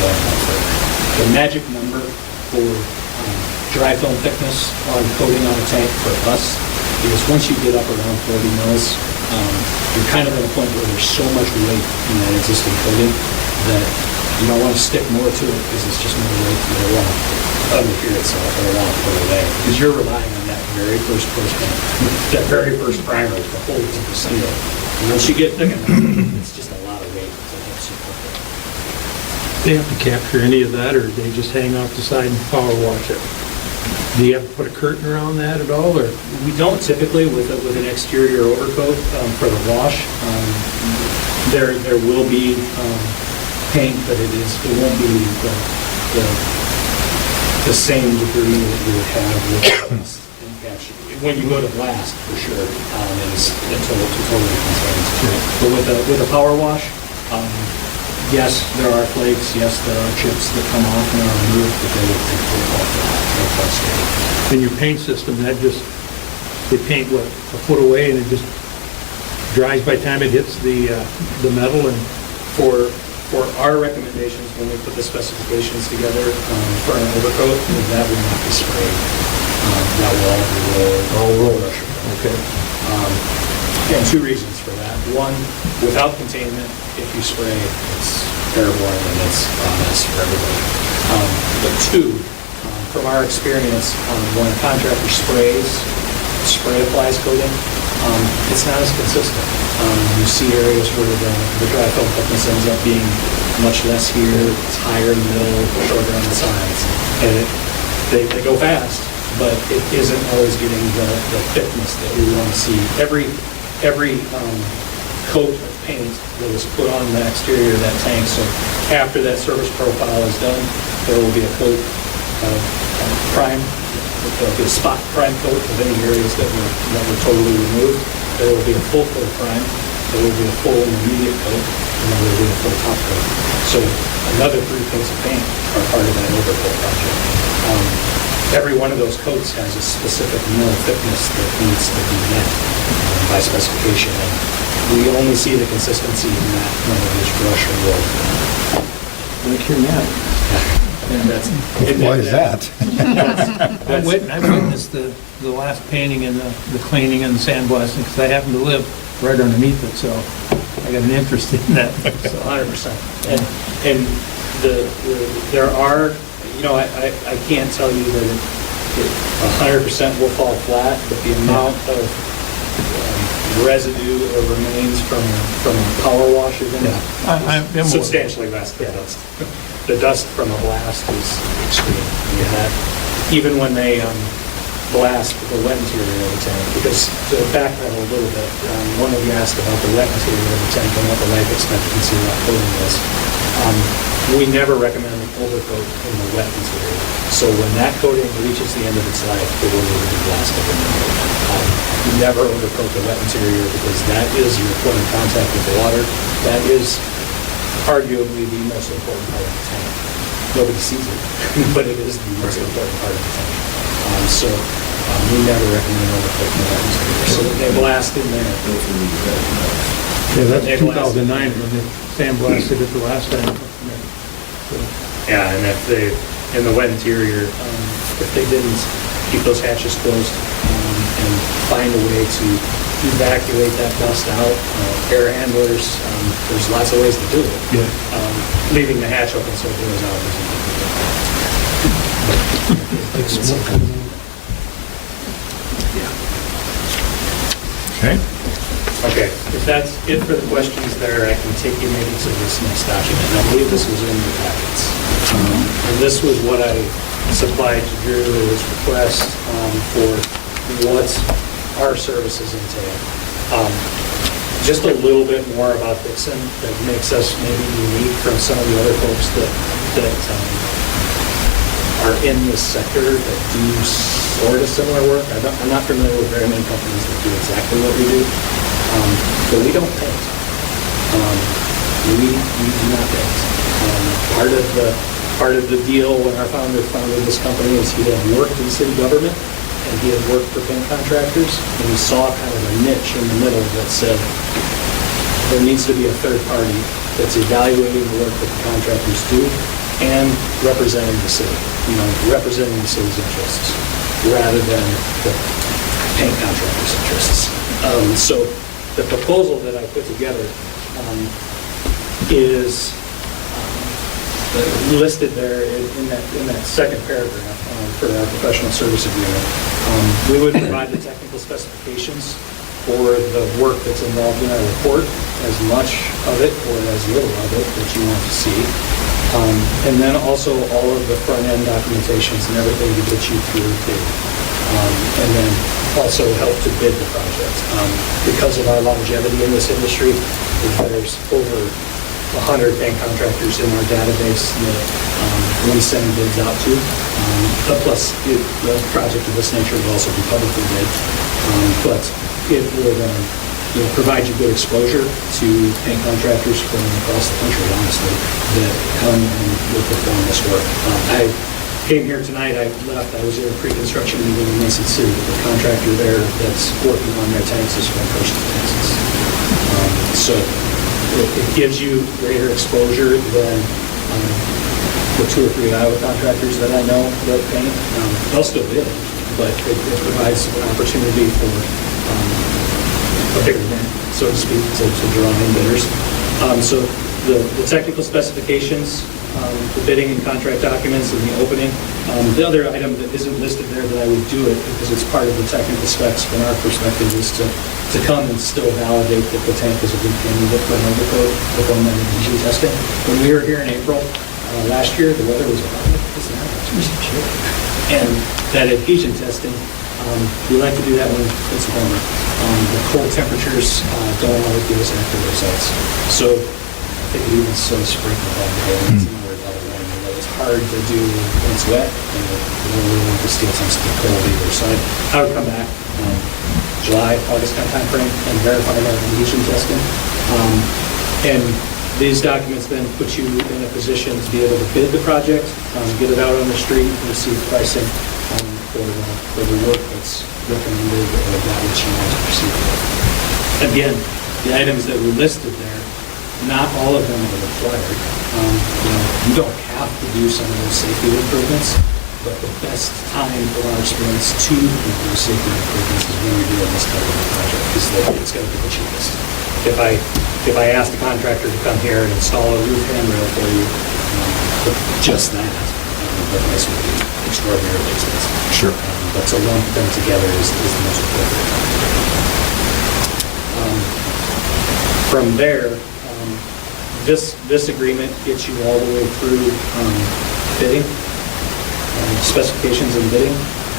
going on further. The magic number for dry film thickness on coating on a tank for us is once you get up around 40 mils, you're kind of at a point where there's so much weight in that existing coating that you don't want to stick more to it because it's just more weight you don't want to adhere itself or don't want to put away. Because you're relying on that very first paint, that very first primer to hold it to the seal. And once you get thick enough, it's just a lot of weight to help support it. They have to capture any of that, or they just hang off the side and power wash it? Do you have to put a curtain around that at all, or? We don't typically with an exterior overcoat for the wash. There will be paint, but it won't be the same degree that you would have with blast and capture. When you go to blast, for sure, until totally contained. But with a power wash, yes, there are flakes. Yes, there are chips that come off and are removed, but they will typically fall flat. In your paint system, they paint what, a foot away, and it just dries by the time it hits the metal. And for our recommendations, when we put the specifications together for an overcoat, that will not be sprayed. That will all be roll rusher. okay. And two reasons for that. One, without containment, if you spray, it's airborne and it's a mess for everybody. But two, from our experience, when a contractor spray applies coating, it's not as consistent. You see areas where the dry film thickness ends up being much less here, it's higher in the middle, shorter on the sides. And they go fast, but it isn't always getting the thickness that we want to see. Every coat of paint that is put on the exterior of that tank, so after that surface profile is done, there will be a coat of prime. There'll be a spot prime coat of any areas that were totally removed. There will be a full coat of prime. There will be a full intermediate coat, and then there will be a full top coat. So another 3 coats of paint are part of that overcoat project. Every one of those coats has a specific mill thickness that needs to be met by specification. And we only see the consistency in that when it is brush or roll. Like your mat. And that's. Why is that? I witnessed the last painting and the cleaning and the sandblasting, because I happen to live right underneath it, so I got an interest in that. So 100%. And there are, I can't tell you that it 100% will fall flat, but the amount of residue or remains from a power wash event is substantially less than dust. The dust from a blast is extreme. Even when they blast the wet interior of the tank, because to backpedal a little bit, one of you asked about the wet interior of the tank and what the life expectancy of that coating is. We never recommend an overcoat in the wet interior. So when that coating reaches the end of its life, it will need to be blasted. You never overcoat the wet interior, because that is your point of contact with the water. That is arguably the most important part of the tank. Nobody sees it, but it is the most important part of the tank. We never recommend overcoating the wet interior. So they blast in there. Yeah, that's 2009 when they sandblasted it the last time. Yeah, and if they, in the wet interior, if they didn't keep those hatches closed and find a way to evacuate that dust out, air handlers, there's lots of ways to do it. Yeah. Leaving the hatch open so it goes out isn't. Okay. Okay, if that's it for the questions there, I can take you maybe to this next document. And I believe this was in your packets. And this was what I supplied to Drew, his request for what our services entail. Just a little bit more about Dixon that makes us maybe unique from some of the other folks that are in this sector that do sort of similar work. I'm not familiar with very many companies that do exactly what we do. But we don't paint. We do not paint. Part of the deal when our founder founded this company is he had worked in city government and he had worked for paint contractors, and he saw kind of a niche in the middle that said there needs to be a third party that's evaluating the work that the contractors do and representing the city, representing the city's interests rather than the paint contractors' interests. So the proposal that I put together is listed there in that second paragraph for our professional service agreement. We would provide the technical specifications for the work that's involved in our report, as much of it or as little of it that you want to see. And then also all of the front-end documentations and everything to get you through bid. And then also help to bid the project. Because of our longevity in this industry, there's over 100 paint contractors in our database that we send bids out to. Plus, the project of this nature will also be publicly bid. But it would provide you good exposure to paint contractors from across the country, honestly, that come and will perform this work. I came here tonight, I left, I was in a pre-construction meeting in Mason City. The contractor there that's working on their tanks is from Cresco, Texas. So it gives you greater exposure than the 2 or 3 Iowa contractors that I know that paint. They'll still bid, but it provides an opportunity for a bigger net, so to speak, to draw in bidders. So the technical specifications, the bidding and contract documents, and the opening. The other item that isn't listed there that I would do it because it's part of the technical specs from our perspective is to come and still validate that the tank is a good candidate for an overcoat with on adhesion testing. When we were here in April last year, the weather was about like this now. It was chilly. And that adhesion testing, we like to do that when it's warmer. The cold temperatures don't always give us accurate results. So I think it even says sprinkle that day, and it's another double whammy. It's hard to do when it's wet, and we don't really want the steel tanks to get cold either. So I would come back July, August kind of time frame and verify that adhesion testing. And these documents then put you in a position to be able to bid the project, get it out on the street, receive pricing for the work that's recommended or that which you want to proceed with. Again, the items that we listed there Not all of them are required. You don't have to do some of those safety improvements, but the best time for our experience to do safety improvements is when you're doing this type of a project, because it's going to be the cheapest. If I ask the contractor to come here and install a roof handrail for you, for just that, the price would be extraordinarily expensive. Sure. But to lump them together is the most appropriate. From there, this agreement gets you all the way through bidding, specifications and bidding.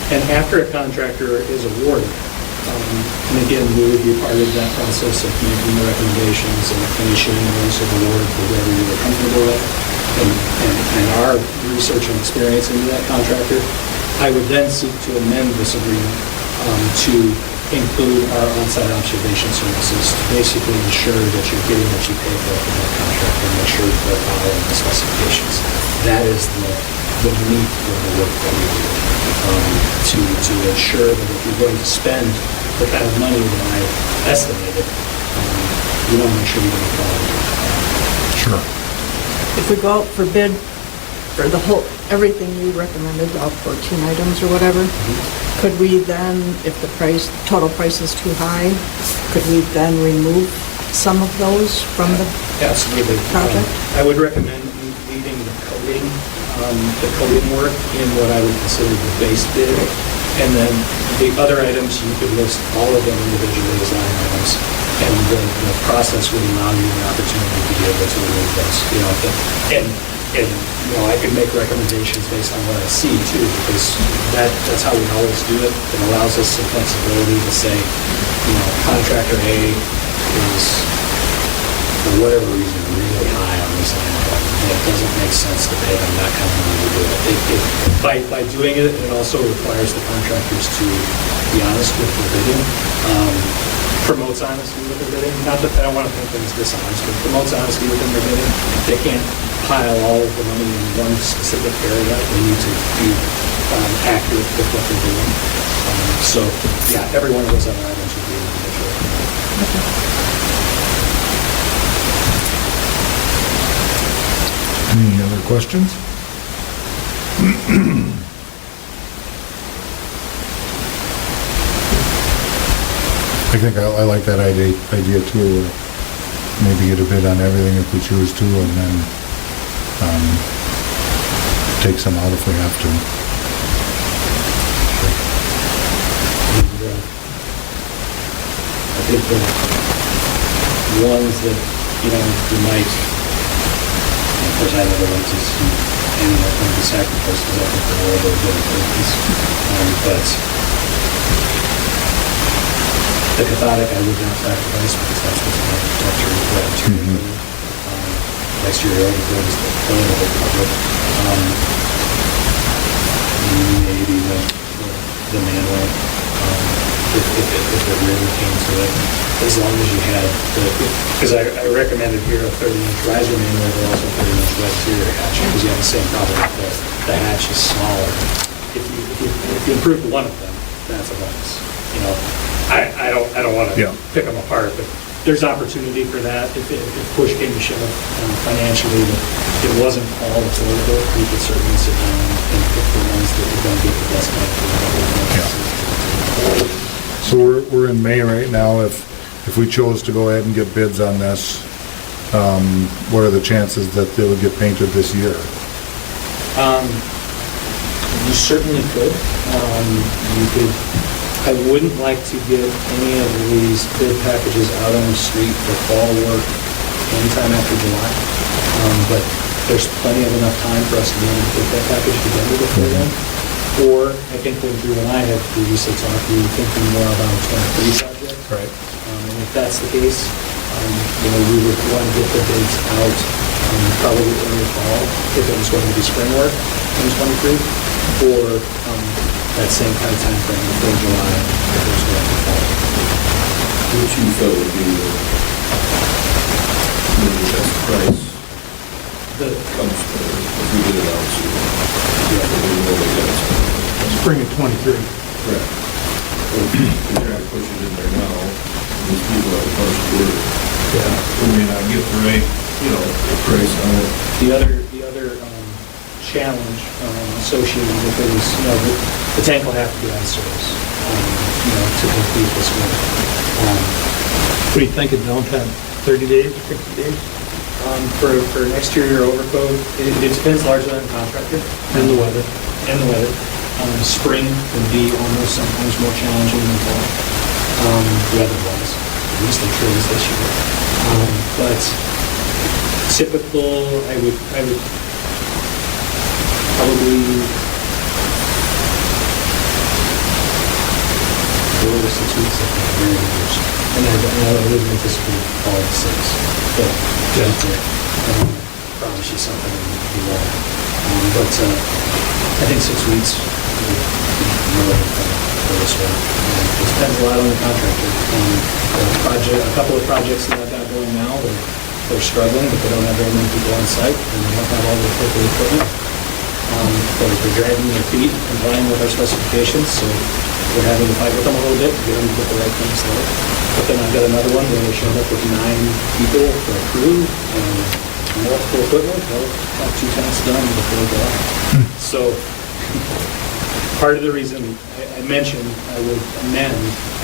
And after a contractor is awarded, and again, we would be part of that process of making the recommendations and finishing the notice of award for whoever you were comfortable with, and our research and experience into that contractor. I would then seek to amend this agreement to include our on-site observation services to basically ensure that you're getting what you pay for from that contractor and make sure that they're following the specifications. That is the meat of the work that we do, to ensure that if you're going to spend the kind of money that I estimated, you want to make sure you're going to follow it. Sure. If we go out for bid for the whole, everything you recommended, all 14 items or whatever, could we then, if the total price is too high, could we then remove some of those from the Absolutely. project? I would recommend leaving the coding work in what I would consider the base bid, and then the other items, you could list all of them individually as line items, and the process would allow you the opportunity to be able to remove those. And I could make recommendations based on what I see too, because that's how we always do it. It allows us some flexibility to say, contractor A is, for whatever reason, really high on this line item, and it doesn't make sense to pay them that kind of money to do it. By doing it, it also requires the contractors to be honest with their bidding, promotes honesty with their bidding. Not that I don't want to think things dishonest, but promotes honesty within their bidding. They can't pile all of the money in one specific area. They need to be accurate with what they're doing. So, yeah, every one of those other items would be individual. Any other questions? I think I like that idea too. Maybe get a bid on everything if we choose to, and then take some out if we have to. I think the ones that, you might, of course, I never like to see anyone come to sacrifice because I think they're all very good abilities. But the cathodic I would not sacrifice because that's what's going to protect your material. Exterior overgrowth is the plane of the project. Maybe the manual, if it really came to it, as long as you had because I recommended here a 30-inch riser manual, but also 30-inch exterior hatch, because you have the same problem with the hatch is smaller. If you improve one of them, that's a bonus. I don't want to pick them apart, but there's opportunity for that. If push came to shove financially, that it wasn't all affordable, we could certainly sit down and pick the ones that are going to get the best bang for the buck. So we're in May right now. If we chose to go ahead and get bids on this, what are the chances that they would get painted this year? You certainly could. You could. I wouldn't like to get any of these bid packages out on the street for fall work anytime after July. But there's plenty of enough time for us to be able to put that package together before then. Or I think when Drew and I had previously talked, we were thinking more about a 23 project. Right. And if that's the case, we would want to get the bids out probably early fall if it was going to be spring work in 23, or that same kind of time frame before July if it was going to be fall. Which you felt would be the best price comes if we did it out soon. Spring of '23. Correct. We're trying to push it in there now, these people have a bunch of work. Yeah. we may not get the right, price on it. The other challenge associated with it is, the tank will have to be on service, to complete this work. What do you think of downtime? 30 days, 60 days? For an exterior overcoat, it depends largely on the contractor and the weather. Spring can be almost sometimes more challenging than fall, weather-wise. At least I'm sure it is this year. But typical, I would probably 4 to 6 weeks at the very least. And I wouldn't anticipate all the 6. But promise you something you won't. But I think 6 weeks would be more for this one. It depends a lot on the contractor. A couple of projects that I've got going now, they're struggling, but they don't have very many people on site, and they don't have all the appropriate equipment. They're dragging their feet, complying with our specifications, so we're having to fight with them a little bit to get them to put the right things there. But then I've got another one where they showed up with 9 people for a crew and multiple equipment. They'll have 2 tanks done before they go out. So part of the reason I mentioned I would amend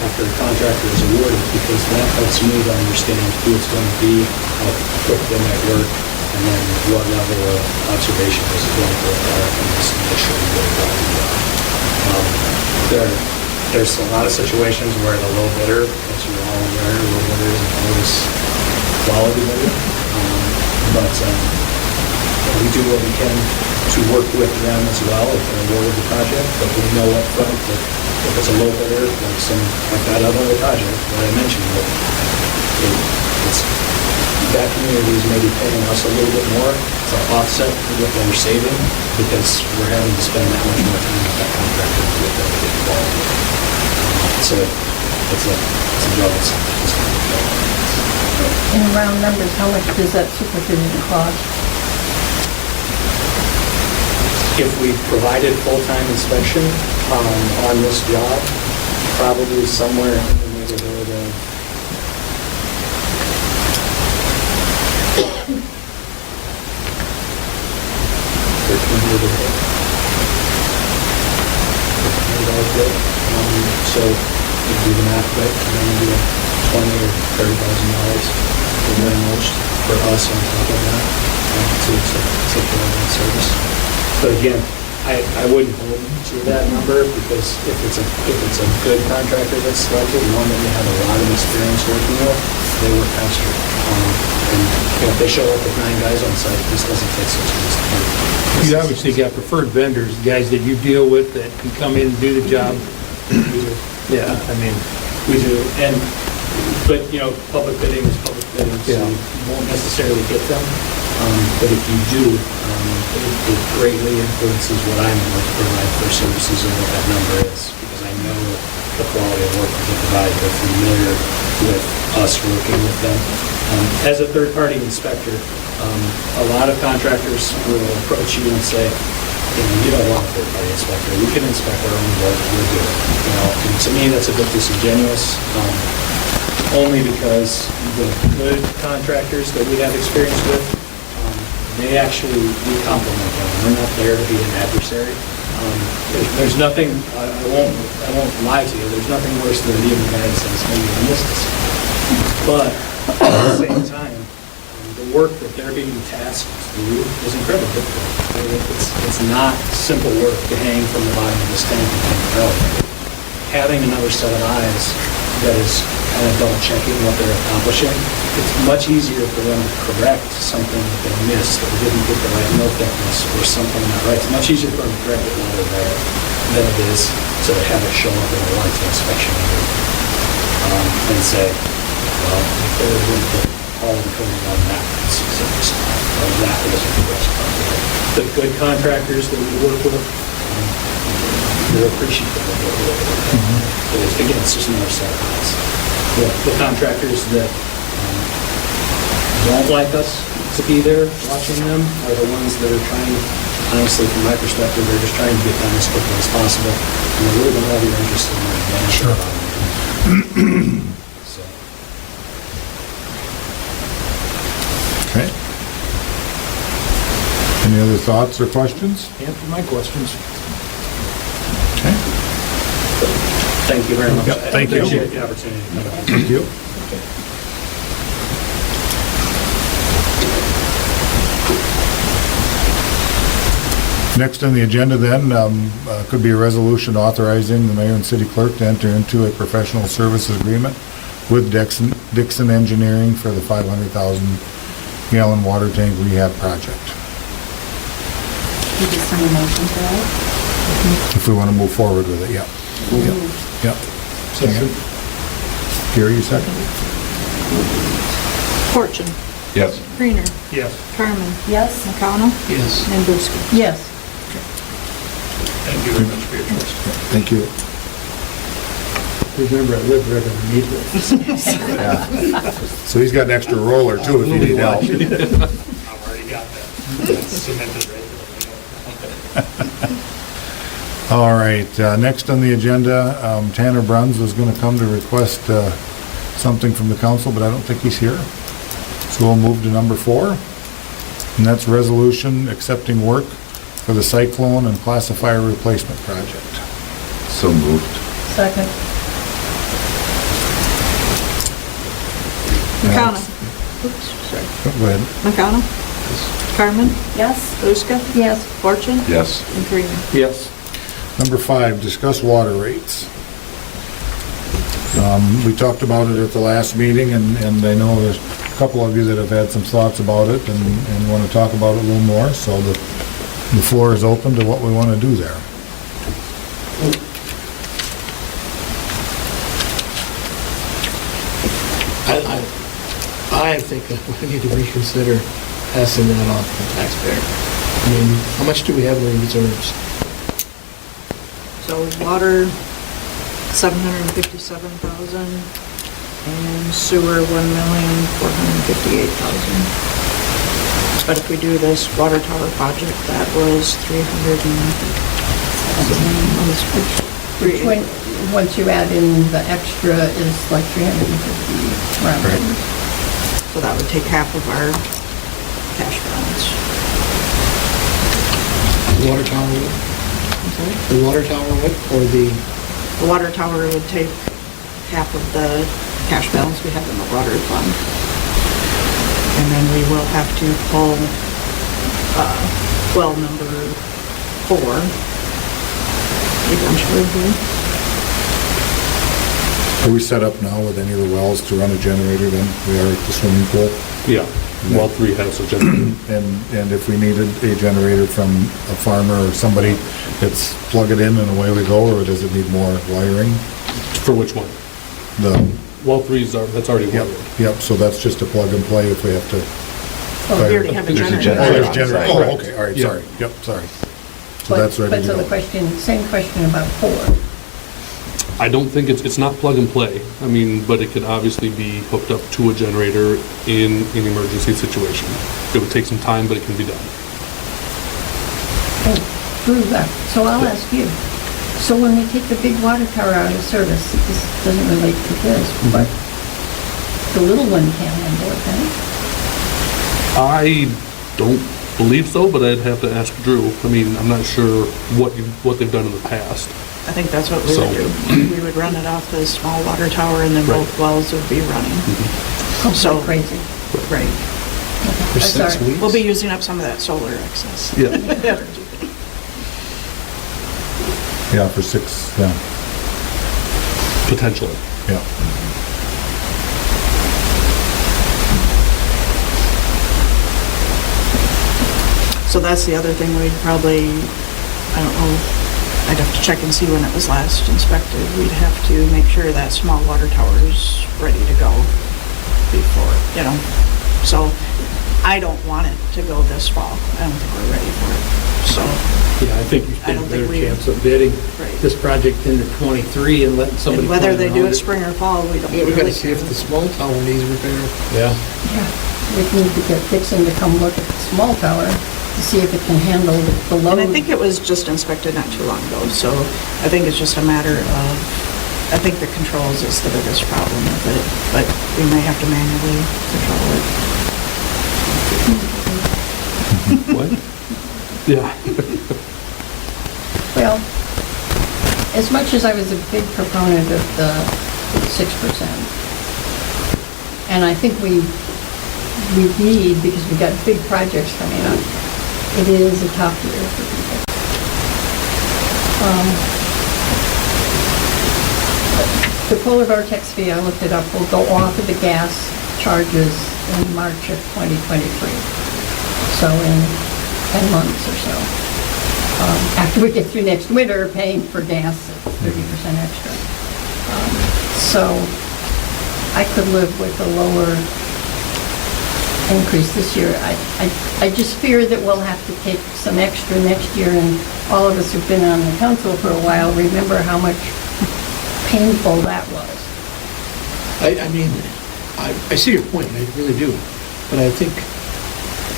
after a contractor is awarded, because that helps me to understand who it's going to be, how quick they might work, and then what level of observation is going to require from this initial There's a lot of situations where the low bidder, as you're all aware, low bidder isn't always quality bidder. But we do what we can to work with them as well if they're awarded the project, but we know up front that if it's a low bidder, like that other project that I mentioned, it's that community is maybe paying us a little bit more to offset what they're saving, because we're having to spend that much more time with that contractor to get them to get quality. So it's a double system. In round numbers, how much does that supervision cost? If we provided full-time inspection on this job, probably somewhere in the neighborhood of $1,300 so if you do the math quick, then you do $20,000 or $30,000 for very most for us on top of that to take care of that service. But again, I wouldn't hold to that number, because if it's a good contractor that's selected, one that we have a lot of experience working with, they work faster. And if they show up with 9 guys on site, this doesn't take 6 weeks to do. You obviously got preferred vendors, guys that you deal with that can come in and do the job. We do. Yeah, I mean, We do. But public bidding is public bidding, so Yeah. you won't necessarily get them. But if you do, it greatly influences what I'm able to provide for services and what that number is, because I know the quality of work we can provide. They're familiar with us working with them. As a third-party inspector, a lot of contractors will approach you and say, you don't want a third-party inspector. We can inspect our own work. We'll do it. And to me, that's a bit disingenuous. Only because the good contractors that we have experience with, we complement them. We're not there to be an adversary. There's nothing, I won't lie to you, there's nothing worse than being the guy that says, hey, you missed this. But at the same time, the work that they're being tasked to do is incredibly difficult. I mean, it's not simple work to hang from the bottom of this tank and tank it out. Having another set of eyes that is kind of double checking what they're accomplishing, it's much easier for them to correct something that they missed, or didn't get the right milk thickness, or something not right. It's much easier for them to correct it while they're there than it is to have it show up in a warranty inspection and say, well, they didn't put all the coating on that specific spot, or that wasn't the best part. The good contractors that we work with, they're appreciative of what we're doing. Again, it's just another set of eyes. The contractors that don't like us to be there watching them are the ones that are trying, honestly, from my perspective, they're just trying to get done as quickly as possible. And they really don't have your interest in their advantage. Sure. So. Okay. Any other thoughts or questions? Answer my questions. Okay. Thank you very much. Yep, thank you. I appreciate the opportunity. Thank you. Next on the agenda then, could be a resolution authorizing the mayor and city clerk to enter into a professional services agreement with Dixon Engineering for the 500,000 gallon water tank rehab project. You just need a motion for that? If we want to move forward with it, yeah. Yep. Second. Gary, you second? Fortune, Yes. Creener, Yes. Carmen, Yes? McConnell, Yes. and Buska. Yes. Thank you very much for your trust. Thank you. Remember, I live right underneath it. So he's got an extra roller too if you need help. I've already got that. That's cemented right there. All right, next on the agenda, Tanner Bruns was going to come to request something from the council, but I don't think he's here. So we'll move to number 4, and that's resolution accepting work for the cyclone and classifier replacement project. So moved. Second? McConnell. Oops, sorry. Go ahead. McConnell, Carmen, Yes? Buska, Yes. Fortune, Yes. and Creener. Yes. Number 5, discuss water rates. We talked about it at the last meeting, and I know there's a couple of you that have had some thoughts about it and want to talk about it a little more, so the floor is open to what we want to do there. I think that we need to reconsider passing that off to the taxpayer. I mean, how much do we have in reserves? So water, 757,000, and sewer, 1,458,000. But if we do this water tower project, that was 300 Which when, once you add in the extra is like 350 round. Right. So that would take half of our cash balance. The water tower would? I'm sorry? The water tower would, or the, The water tower would take half of the cash balance we have in the water fund. And then we will have to pull, well, number 4 eventually here. Are we set up now with any of the wells to run a generator then? We are at the swimming pool? Yeah, well, 3 has a generator. And if we needed a generator from a farmer or somebody, it's plug it in and away we go, or does it need more wiring? For which one? The, Well, 3's that's already yep, wired. yep, so that's just a plug and play if we have to. Oh, we already have a There's a generator. Oh, there's on generator, site. oh, okay, all right, Yeah. sorry, yep, sorry. So that's ready But to so the go. question, same question about 4. I don't think it's not plug and play. I mean, but it could obviously be hooked up to a generator in an emergency situation. It would take some time, but it can be done. Oh, through that. So I'll ask you. So when we take the big water tower out of service, this doesn't relate to this, but the little one can't handle it, can it? I don't believe so, but I'd have to ask Drew. I mean, I'm not sure what they've done in the past. I think that's what we So- would do. We would run it off the small water tower and then Right. both wells would be running. Oh, So- crazy. Right. for I'm 6 sorry. weeks? We'll be using up some of that solar excess. Yeah. Yeah, for 6, yeah, Potentially. yeah. So that's the other thing we'd probably, I don't know, I'd have to check and see when it was last inspected. We'd have to make sure that small water tower is ready to go before, you know. So I don't want it to go this fall. I don't think we're ready for it. So, Yeah, I think you I stand don't a think better we- chance of bidding right. this project into 23 and letting somebody. And whether come they in do on it spring or fall, we don't Yeah, we really gotta see if care. the small tower needs repair. Yeah. Yeah. We need to get Dixon to come look at the small tower to see if it can handle the load. And I think it was just inspected not too long ago, so I think it's just a matter of, I think the controls is the biggest problem with it, but we may have to manually control it. Yeah. Well, as much as I was a big proponent of the 6%, and I think we need, because we've got big projects coming up, it is a tough year for people. The polar vortex fee, I looked it up, will go off of the gas charges in March of 2023. So in 10 months or so. After we get through next winter, paying for gas at 30% extra. So I could live with a lower increase this year. I just fear that we'll have to take some extra next year, and all of us who've been on the council for a while remember how much painful that was. I mean, I see your point, I really do. But I think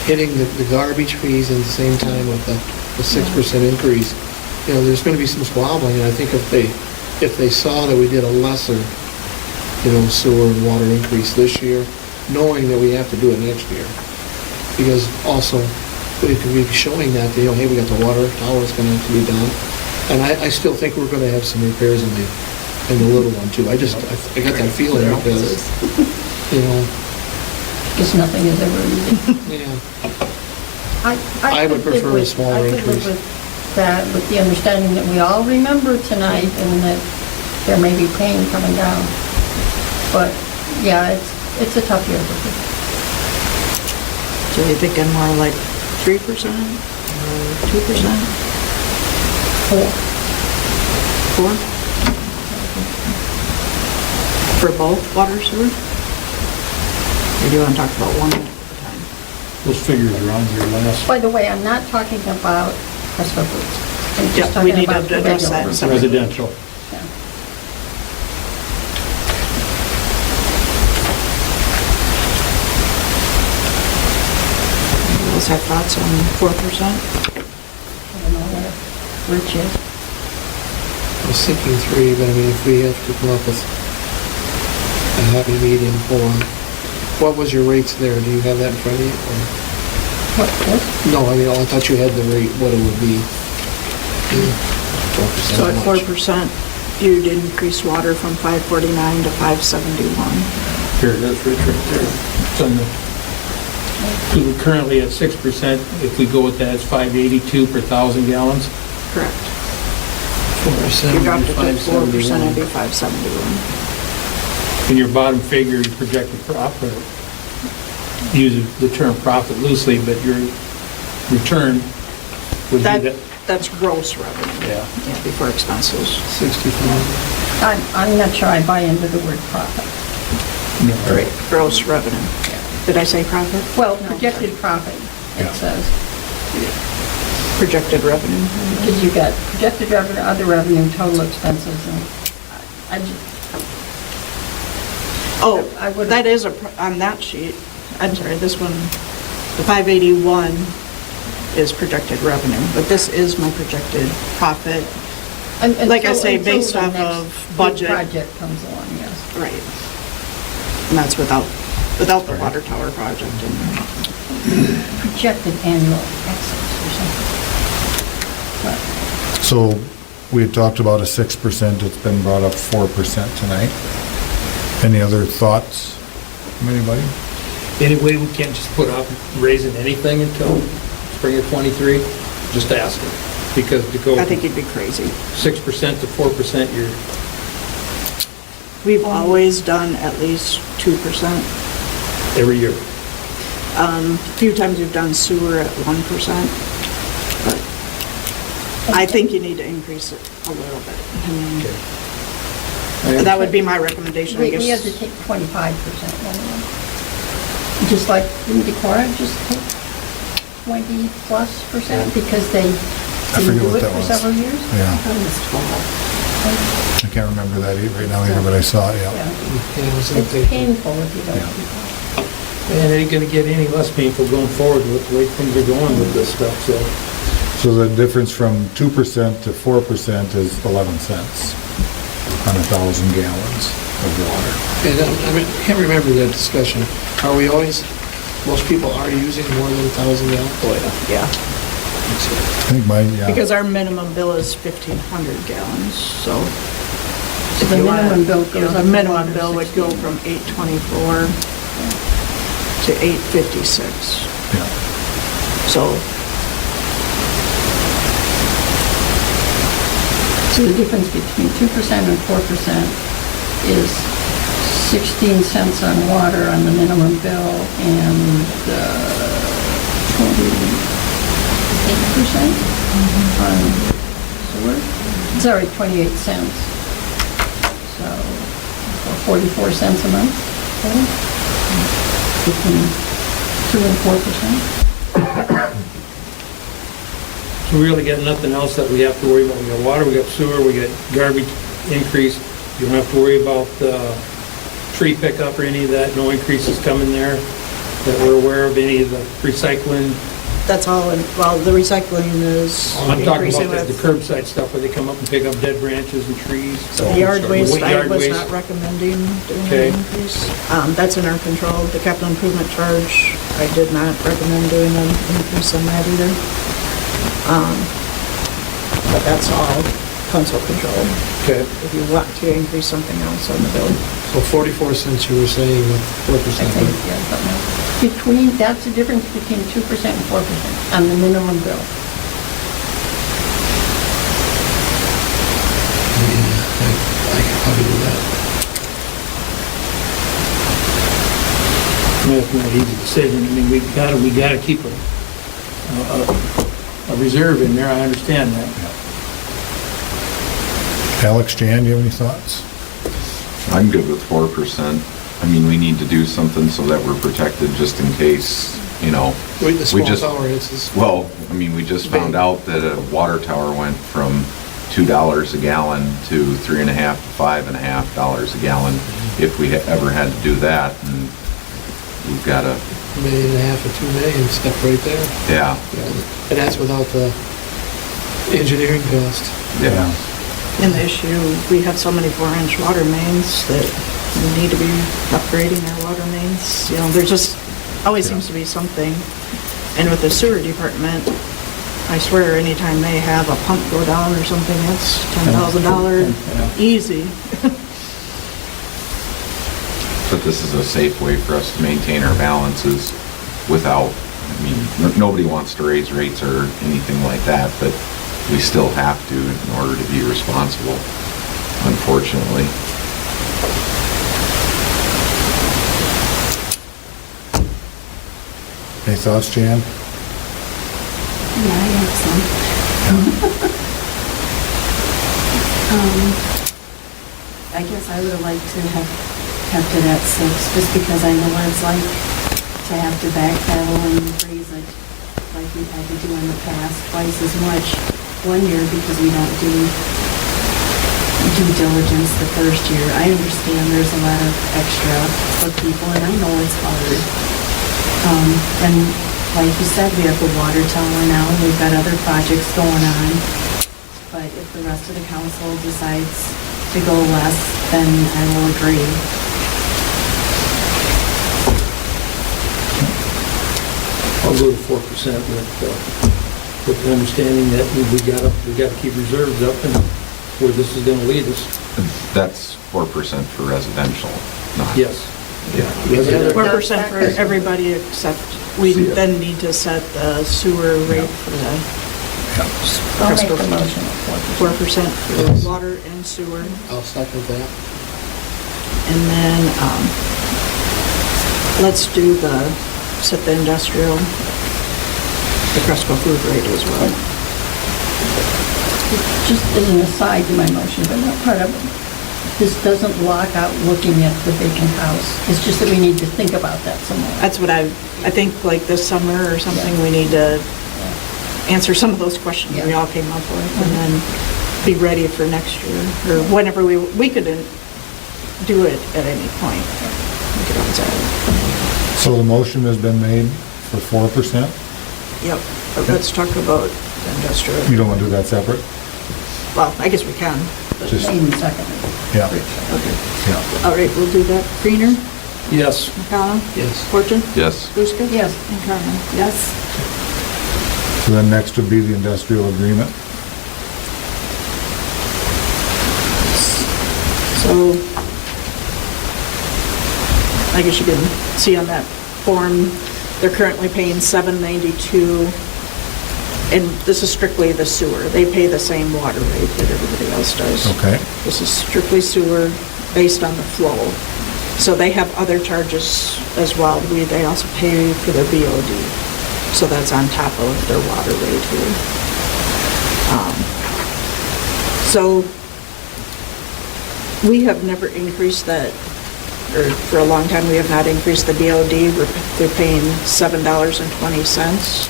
hitting the garbage fees at the same time with the 6% increase, you know, there's gonna be some squabbling. And I think if they saw that we did a lesser, you know, sewer and water increase this year, knowing that we have to do it next year. Because also, we could be showing that, you know, hey, we got the water tower's gonna have to be done. And I still think we're gonna have some repairs in the little one too. I got that feeling because, you know. Because nothing is ever easy. Yeah. I would could live prefer a with- smaller I could increase. live with that, with the understanding that we all remember tonight and that there may be pain coming down. But, yeah, it's a tough year for people. So you're thinking more like 3% or 2%? 4. 4? For both water sewer? Or do you want to talk about one at a time? Those figures are on your last By the way, I'm not talking about Cresco Foods. I'm Yeah, just we talking need to about the address regular. that separately. residential. Yeah. You guys have thoughts on 4%? I don't know where Rich is. I was thinking 3, but I mean, if we have to come up with a happy medium for, what was your rates there? Do you have that in front of you? Or? What, this? No, I mean, I thought you had the rate, what it would be. 4%. So at how much? 4%, you'd increase water from 549 to 571. Here it is, Rich, right there. It's on the, so we're currently at 6%. If we go with that, it's 582 per 1,000 gallons. Correct. 4%, You dropped it to 4%, it'd be 571. 571. In your bottom figure, your projected profit, use the term profit loosely, but your return would be that. That's gross revenue. Yeah. Yeah, before expenses. 65. I'm not sure I buy into the word profit. No. Gross revenue. Did I say profit? Well, projected profit, it Yeah. says. Projected revenue. Because you've got projected revenue, other revenue, total expenses, and I just, Oh, I would- that is on that sheet. I'm sorry, this one, the 581 is projected revenue, but this is my projected profit. Like I say, until based the off next of big budget. project comes along, yes. Right. And that's without the water tower project in there. Projected annual excess or something. But So we had talked about a 6%, it's been brought up 4% tonight. Any other thoughts from anybody? Anyway, we can't just put off raising anything until spring of '23, just asking. Because to go I think you'd be crazy. 6% to 4%, you're, We've always done at least 2%. every year. A few times we've done sewer at 1%, but I think you need to increase it a little bit. I mean, that would be my recommendation, I we have to guess. take 25% anyway. Just like, didn't Decorah just take 20+% because they forget didn't do what it that for was. several years? I Yeah, thought it was 12. I can't remember that right now either, but I saw it, yeah. Yeah. Yeah, it was in the It's paper. painful if you don't Yeah. keep up. And it ain't gonna get any less painful going forward with the way things are going with this stuff, so. So the difference from 2% to 4% is 11 cents on 1,000 gallons of water. And I can't remember that discussion. Are we always, most people are using more than 1,000 gallons? Yeah. I think yeah. Because our minimum bill is 1,500 gallons, so. So the minimum bill Yeah, goes the up. minimum bill would go from 824 to 856. Yeah. So, So the difference between 2% and 4% is 16 cents on water on the minimum bill and 28% on sewer. Sorry, 28 cents. So 44 cents a month total, between 2 and 4%. So we really got nothing else that we have to worry about. We got water, we got sewer, we got garbage increase. You don't have to worry about tree pickup or any of that. No increases coming there that we're aware of. Any of the recycling. that's all, well, the recycling is I'm talking increasing about the with. curbside stuff where they come up and pick up dead branches and trees. The yard waste, I Yard was waste. not recommending doing Okay. an increase. That's in our control. The capital improvement charge, I did not recommend doing an increase on that either. But that's all council control. Okay. If you want to increase something else on the bill. So 44 cents you were saying with 4%. I think, yeah, something else. That's the difference between 2% and 4% on the minimum bill. I could probably do that. I mean, it's not an easy decision. I mean, we gotta keep a reserve in there. I understand that. Alex, Jan, do you have any thoughts? I'm good with 4%. I mean, we need to do something so that we're protected just in case, you know. Wait, the small just- tower hits us. Well, I mean, we just found out that a water tower went from $2 a gallon to $3.50 to $5.50 a gallon if we ever had to do that. And we've got to, $1.5 million or $2 million stuff right there. yeah, And that's without the engineering cost. yeah. And the issue, we have so many 4-inch water mains that we need to be upgrading our water mains. You know, there just always seems to be something. And with the sewer department, I swear, anytime they have a pump go down or something, it's $10,000 easy. But this is a safe way for us to maintain our balances without, I mean, nobody wants to raise rates or anything like that, but we still have to in order to be responsible, unfortunately. Any thoughts, Jan? Yeah, I have some. I guess I would have liked to have kept it at 6, just because I know what it's like to have to backpedal and raise it like we've had to do in the past, twice as much one year because we don't do due diligence the first year. I understand there's a lot of extra for people, and I know it's hard. And like you said, we have the water tower now, and we've got other projects going on. But if the rest of the council decides to go less, then I will agree. I'll go to 4% with the understanding that we gotta keep reserves up and where this is gonna lead us. That's 4% for residential, not. Yes. Yeah. 4% for everybody except, we then need to set the sewer rate for the I'll make Cresco the motion at 4%. 4% for water and sewer. I'll second that. And then, let's do set the industrial, the Cresco food rate as well. Just as an aside to my motion, but not part of it, this doesn't lock out looking at the vacant house. It's just that we need to think about that some more. That's what I think like this summer or something, we need to answer some of those questions we all came up with and then be ready for next year or whenever we could do it at any point. We could always add it. So the motion has been made for 4%? Yep, but let's talk about the industrial. You don't want to do that separate? Well, I guess we can. but- Just, Made and seconded. yeah, Okay. yeah. All right, we'll do that. Greener, Yes. McConnell, Yes. Fortune, Yes. Buska? Yes. And Carmen. Yes? So then next would be the industrial agreement. So, I guess you can see on that form, they're currently paying $7.92, and this is strictly the sewer. They pay the same water rate that everybody else does. Okay. This is strictly sewer based on the flow. So they have other charges as well. They also pay for their BOD. So that's on top of their water rate here. So we have never increased that, or for a long time, we have not increased the BOD. They're paying $7.20.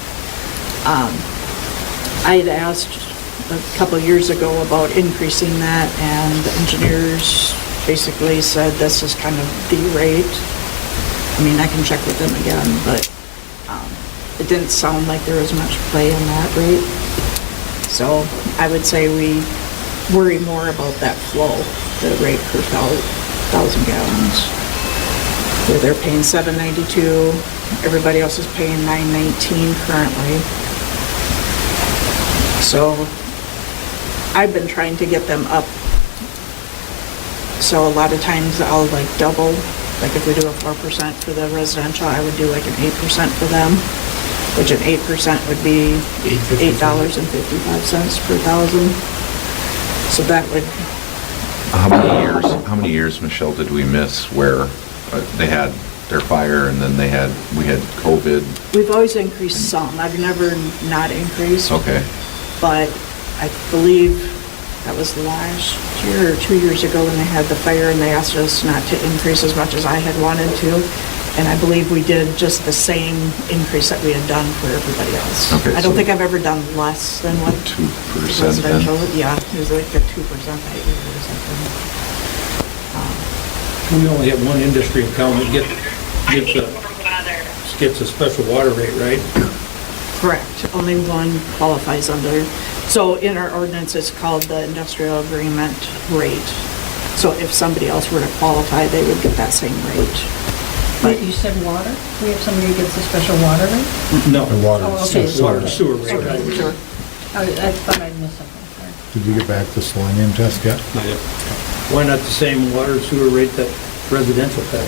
I had asked a couple of years ago about increasing that, and the engineers basically said this is kind of the rate. I mean, I can check with them again, but it didn't sound like there was much play in that rate. So I would say we worry more about that flow, the rate per 1,000 gallons. Where they're paying $7.92, everybody else is paying $9.19 currently. So I've been trying to get them up. So a lot of times I'll like double, like if we do a 4% for the residential, I would do like an 8% for them, which an 8% would be $8.55 per thousand. So that would. How many years, Michelle, did we miss where they had their fire and then we had COVID? We've always increased some. I've never not increased. Okay. But I believe that was last year or 2 years ago when they had the fire and they asked us not to increase as much as I had wanted to. And I believe we did just the same increase that we had done for everybody else. Okay, I don't so think I've ever done less than what 2% residential. then? Yeah, it was like a 2% that year or something. We only have one industry account that gets a special water rate, right? Correct. Only one qualifies under. So in our ordinance, it's called the industrial agreement rate. So if somebody else were to qualify, they would get that same rate. Wait, you said water? We have somebody who gets a special water rate? No. The water. Oh, okay. Sewer rate, right? Sure. I thought I'd missed something. Sorry. Did you get back the selenium test yet? Not yet. Why not the same water sewer rate that residential pay?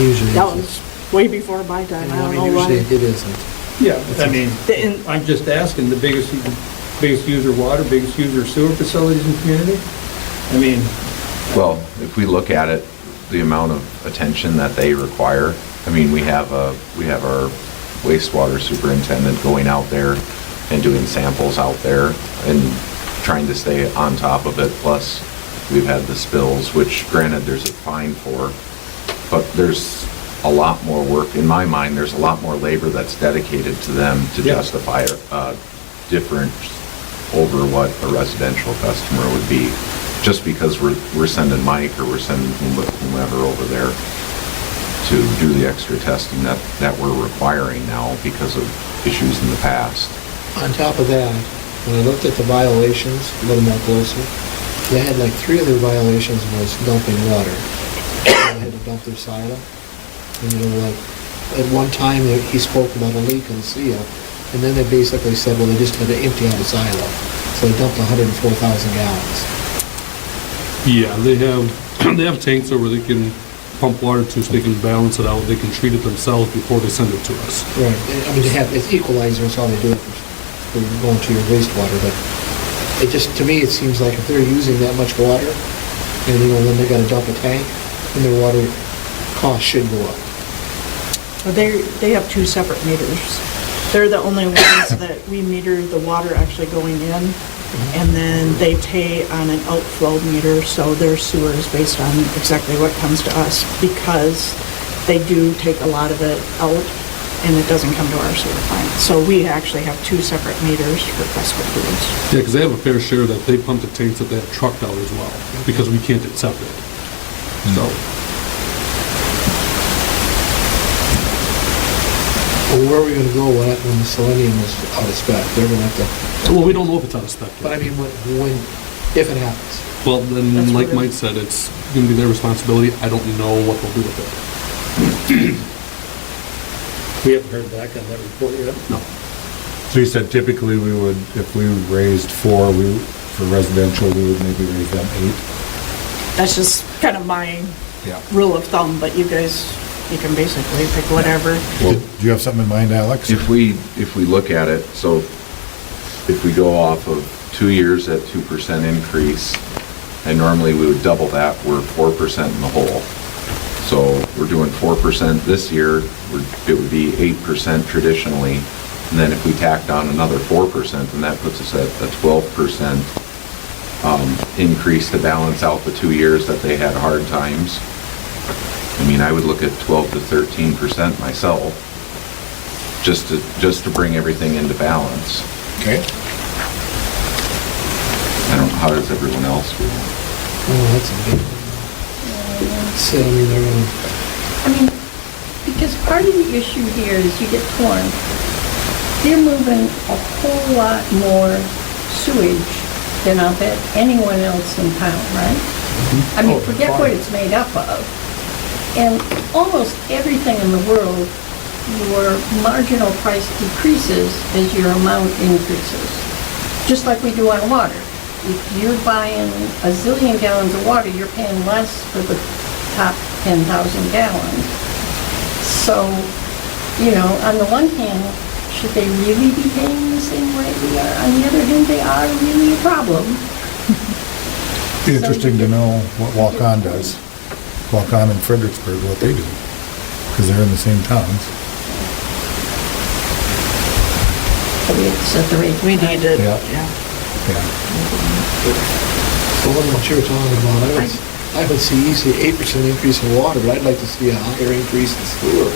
Usually That it's- was way before my time. I don't know usually why. it isn't. Yeah, I mean, The- I'm just asking, the biggest user water, biggest user sewer facilities in the community? I mean, Well, if we look at it, the amount of attention that they require, I mean, we have our wastewater superintendent going out there and doing samples out there and trying to stay on top of it. Plus, we've had the spills, which granted, there's a fine for, but there's a lot more work. In my mind, there's a lot more labor that's dedicated to them to Yeah. justify a difference over what a residential customer would be. Just because we're sending Mike or we're sending whomever over there to do the extra testing that we're requiring now because of issues in the past. On top of that, when I looked at the violations a little more closely, they had like 3 of their violations was dumping water. They had to dump their silo. And like, at one time, he spoke about a leak in the seal, and then they basically said, well, they just had to empty out the silo. So they dumped 104,000 gallons. Yeah, they have tanks over they can pump water to so they can balance it out. They can treat it themselves before they send it to us. Right. I mean, it's equalizer, that's all they do for going to your wastewater, but it just, to me, it seems like if they're using that much water, and then they gotta dump a tank, then their water cost should go up. Well, they have 2 separate meters. They're the only ones that we meter the water actually going in, and then they pay on an outflow meter, so their sewer is based on exactly what comes to us, because they do take a lot of it out, and it doesn't come to our sewer plant. So we actually have 2 separate meters for Cresco Foods. Yeah, because they have a fair share that they pump the tanks that they have trucked out as well, because we can't accept it. So, Well, where are we gonna go when the selenium is out of spec? They're gonna have to, well, we don't know if it's out of spec but I yet. mean, if it happens. Well, That's then, like what Mike said, it's going to be their responsibility. I don't know what they'll do with it. we haven't heard back on that report yet. No. So you said typically we would, if we raised 4, for residential, we would maybe raise them 8? That's just kind of my Yeah. rule of thumb, but you guys, you can basically pick whatever. Well, do you have something in mind, Alex? If we look at it, so if we go off of 2 years at 2% increase, and normally we would double that, we're 4% in the hole. So we're doing 4% this year, it would be 8% traditionally. And then if we tacked on another 4%, then that puts us at a 12% increase to balance out the 2 years that they had hard times. I mean, I would look at 12 to 13% myself, just to bring everything into balance. Okay. I don't know, how does everyone else feel? Oh, that's a big one. So, I mean, they're gonna, I mean, because part of the issue here is you get corn. They're moving a whole lot more sewage than I'll bet anyone else in town, right? I mean, forget what it's made up of. And almost everything in the world, your marginal price decreases as your amount increases. Just like we do on water. If you're buying a zillion gallons of water, you're paying less for the top 10,000 gallons. So, you know, on the one hand, should they really be paying the same way we are? On the other hand, they are really a problem. Be interesting to know what Walk-On does. Walk-On in Fredericksburg, what they do, because they're in the same towns. So we have to set the rate. We need to, Yeah. yeah. Yeah. so what you were talking about, I would see easily 8% increase in water, but I'd like to see a higher increase in sewer.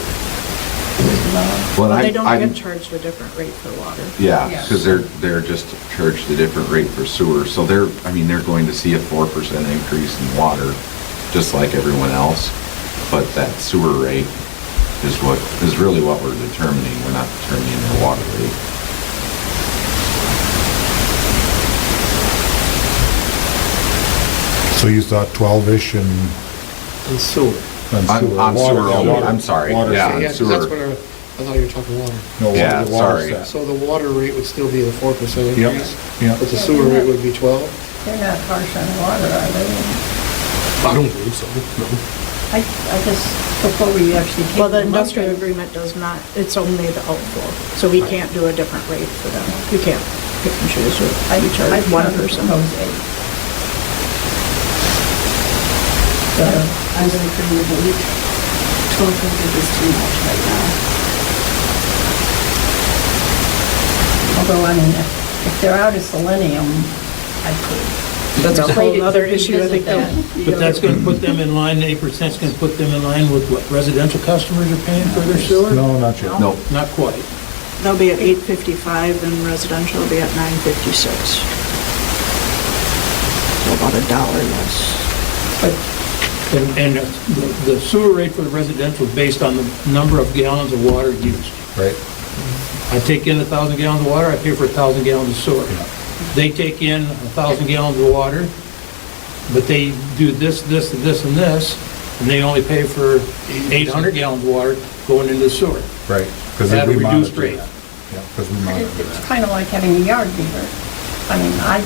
Well, Well, they don't get charged a different rate for water. Yeah, because they're just charged a different rate for sewer. So they're going to see a 4% increase in water, just like everyone else. But that sewer rate is really what we're determining. We're not determining their water rate. So you thought 12-ish and And sewer. on sewer? On Water, sewer yeah, only, water. I'm sorry. Water Yeah, side. on Yeah, 'cause sewer. that's what I thought you were talking water. No, water- Yeah, the water sorry. side. So the water rate would still be the 4% Yep, increase? yep. But the sewer rate would be 12? They're not harsh on water, are they? I don't believe so, no. I guess before we actually take. Well, the them up industrial there- agreement does not, it's only the outflow, so we can't do a different rate for them. You can't pick and choose, or we charge I'd one probably person. propose 8. I would agree with 8. 1,200 is too much right now. Although, I mean, if they're out of selenium, I could. That's a persuade whole it to other issue, I think. revisit that. But that's gonna put them in line, 8%'s gonna put them in line with what residential customers are paying for their sewer? No, not yet. No, Not quite. They'll be at 8.55 and residential will be at 9.56. So about $1 less. But And the sewer rate for the residential is based on the number of gallons of water used. Right. I take in 1,000 gallons of water, I pay for 1,000 gallons of sewer. They take in 1,000 gallons of water, but they do this, this, and this, and this, and they only pay for 800 gallons of water going into the sewer. Right. 'Cause At a we reduced monitor rate. that. Yeah, because we monitor it's that. kind of like having a yard meter. I mean, I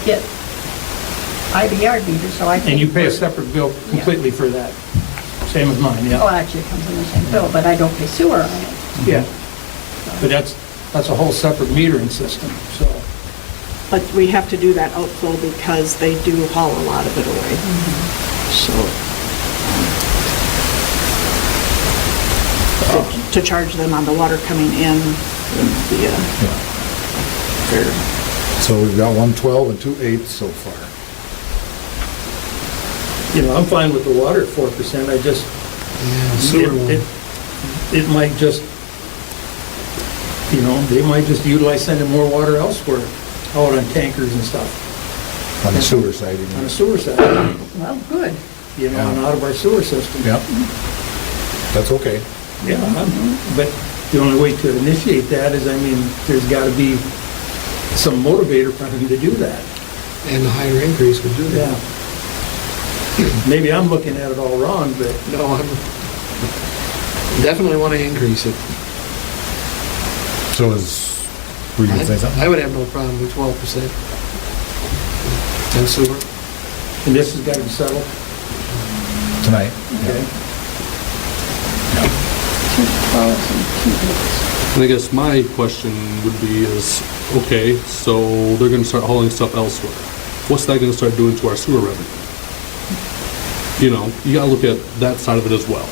have a yard meter, so I. And you pay a for- separate bill completely for that. Same as mine, Well, yeah. actually, it comes in the same bill, but I don't pay sewer on it. Yeah. But that's a whole separate metering system, so. But we have to do that outflow because they do haul a lot of it away. So, to charge them on the water coming in wouldn't be a Yeah. fair. So we've got 112 and 2 8 so far. You know, I'm fine with the water at 4%, I just, Yeah, sewer one. it might just, you know, they might just utilize sending more water elsewhere, out on tankers and stuff, On the sewer side, you on the mean? sewer side, Well, good. you know, and out of our sewer system. Yep. That's okay. Yeah, but the only way to initiate that is, I mean, there's gotta be some motivator for them to do that. And the higher increase would do Yeah. that. Maybe I'm looking at it all wrong, but No, I'm definitely want to increase it. So is Were you gonna say something? I would have no problem with 12%. And sewer. And this has got to be settled? Tonight. Okay. 2 12s and 2 8s. And I guess my question would be is, okay, so they're gonna start hauling stuff elsewhere. What's that gonna start doing to our sewer revenue? You know, you gotta look at that side of it as well.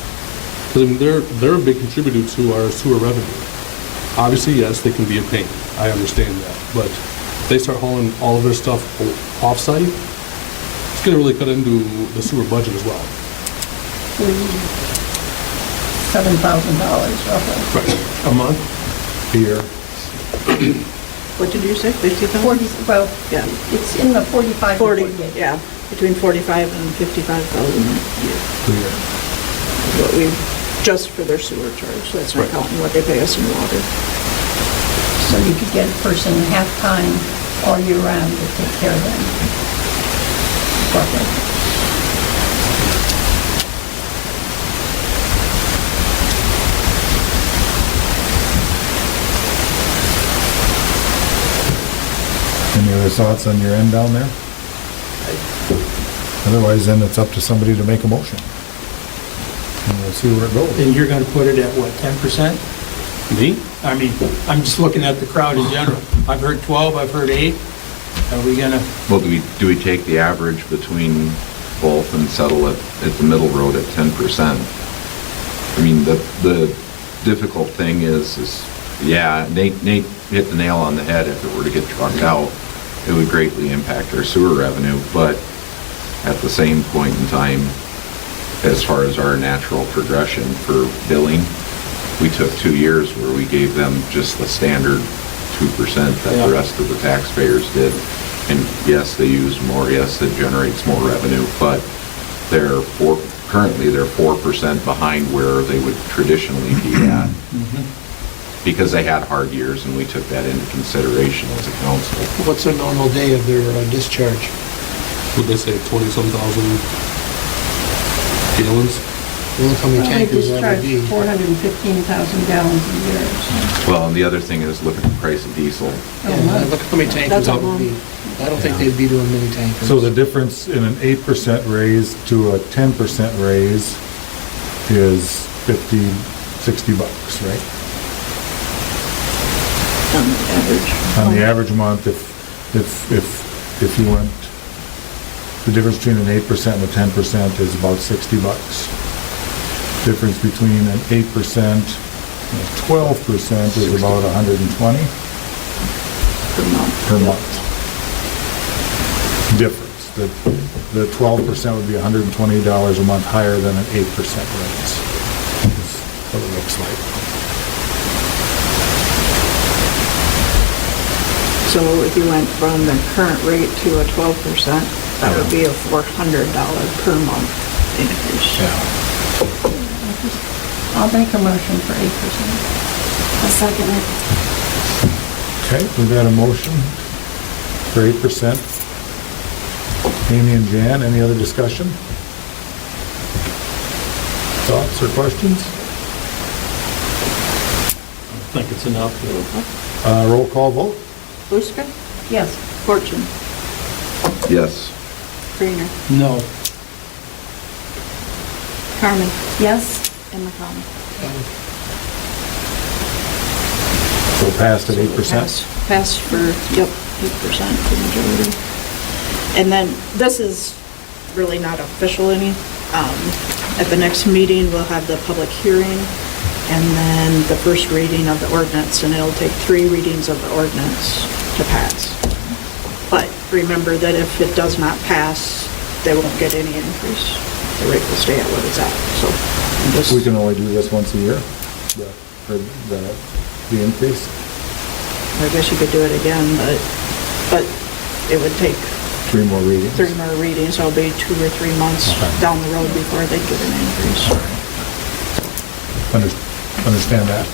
Because I mean, they're a big contributor to our sewer revenue. Obviously, yes, they can be a pain. I understand that. But if they start hauling all of their stuff off-site, it's gonna really cut into the sewer budget as well. $7,000 roughly. Right. A month? Here. What did you say, 50,000? 40, well, Yeah. it's in the 45 to 40, 48. yeah, between 45 and 55,000 a year. Here. What we, just for their sewer charge, so that's not Right. counting what they pay us in water. So you could get a person half-time all year round to take care of them. Roughly. Any other thoughts on your end down there? Otherwise, then it's up to somebody to make a motion. And we'll see where it goes. And you're going to put it at what, 10%? Me? I mean, I'm just looking at the crowd in general. I've heard 12, I've heard 8. Are we going to, Well, do we take the average between both and settle it at the middle road at 10%? I mean, the difficult thing is yeah, Nate hit the nail on the head. If it were to get trucked out, it would greatly impact our sewer revenue, but at the same point in time, as far as our natural progression for billing, we took 2 years where we gave them just the standard 2% that Yeah. the rest of the taxpayers did. And yes, they use more, yes, it generates more revenue, but currently they're 4% behind where they would traditionally be at. Because they had hard years, and we took that into consideration as a council. What's a normal day of their discharge? Would they say 20-some thousand gallons? Look how many Well, they tankers that discharge would be. 415,000 gallons a year. so- Well, and the other thing is, look at the price of diesel. Oh, Yeah, my. look how many tankers That's a that would be. I don't think they'd be doing many tankers. So the difference in an 8% raise to a 10% raise is 50, 60 bucks, right? On the average. On the average month, if you went, the difference between an 8% and a 10% is about 60 bucks. Difference between an 8% and a 12% is about 120 Per month. per month. Difference. The 12% would be $120 a month higher than an 8% raise. Is what it looks like. So if you went from the current rate to a 12%, that would be a $400 per month increase. I'll make a motion for 8%. A second it. Okay, we've got a motion for 8%. Amy and Jan, any other discussion? Thoughts or questions? I think it's enough. Roll call vote? Buska? Yes. Fortune? Yes. Greener? No. Carmen? Yes? And McConnell? So passed at 8%? Passed for, yep, 8% for majority. And then, this is really not official at the next meeting, we'll have the public hearing, and then the first reading of the ordinance, and it'll take 3 readings of the ordinance to pass. But remember that if it does not pass, they won't get any increase. The rate will stay at what it's at, so I'm just. We can only do this once a year, the increase? I guess you could do it again, but it would take 3 more readings? 3 more readings, so it'll be 2 or 3 months Okay. down the road before they get an increase. Understand that?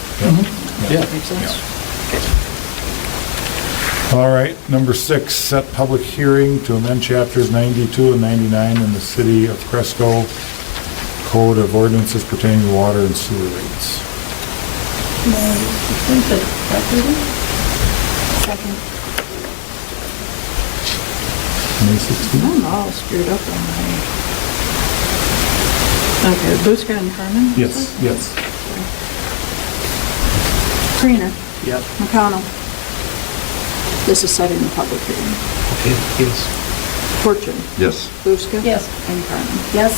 Yeah. Makes sense? All right, number 6, set public hearing to amend chapters 92 and 99 in the City of Cresco Code of Ordinances pertaining to water and sewer rates. Second. May 16th? I'm all screwed up on my... Okay, Buska and Carmen? Yes, yes. Creener, Yep. McConnell. This is setting the public hearing. Okay, yes. Fortune, Yes. Buska. Yes. And Carmen. Yes.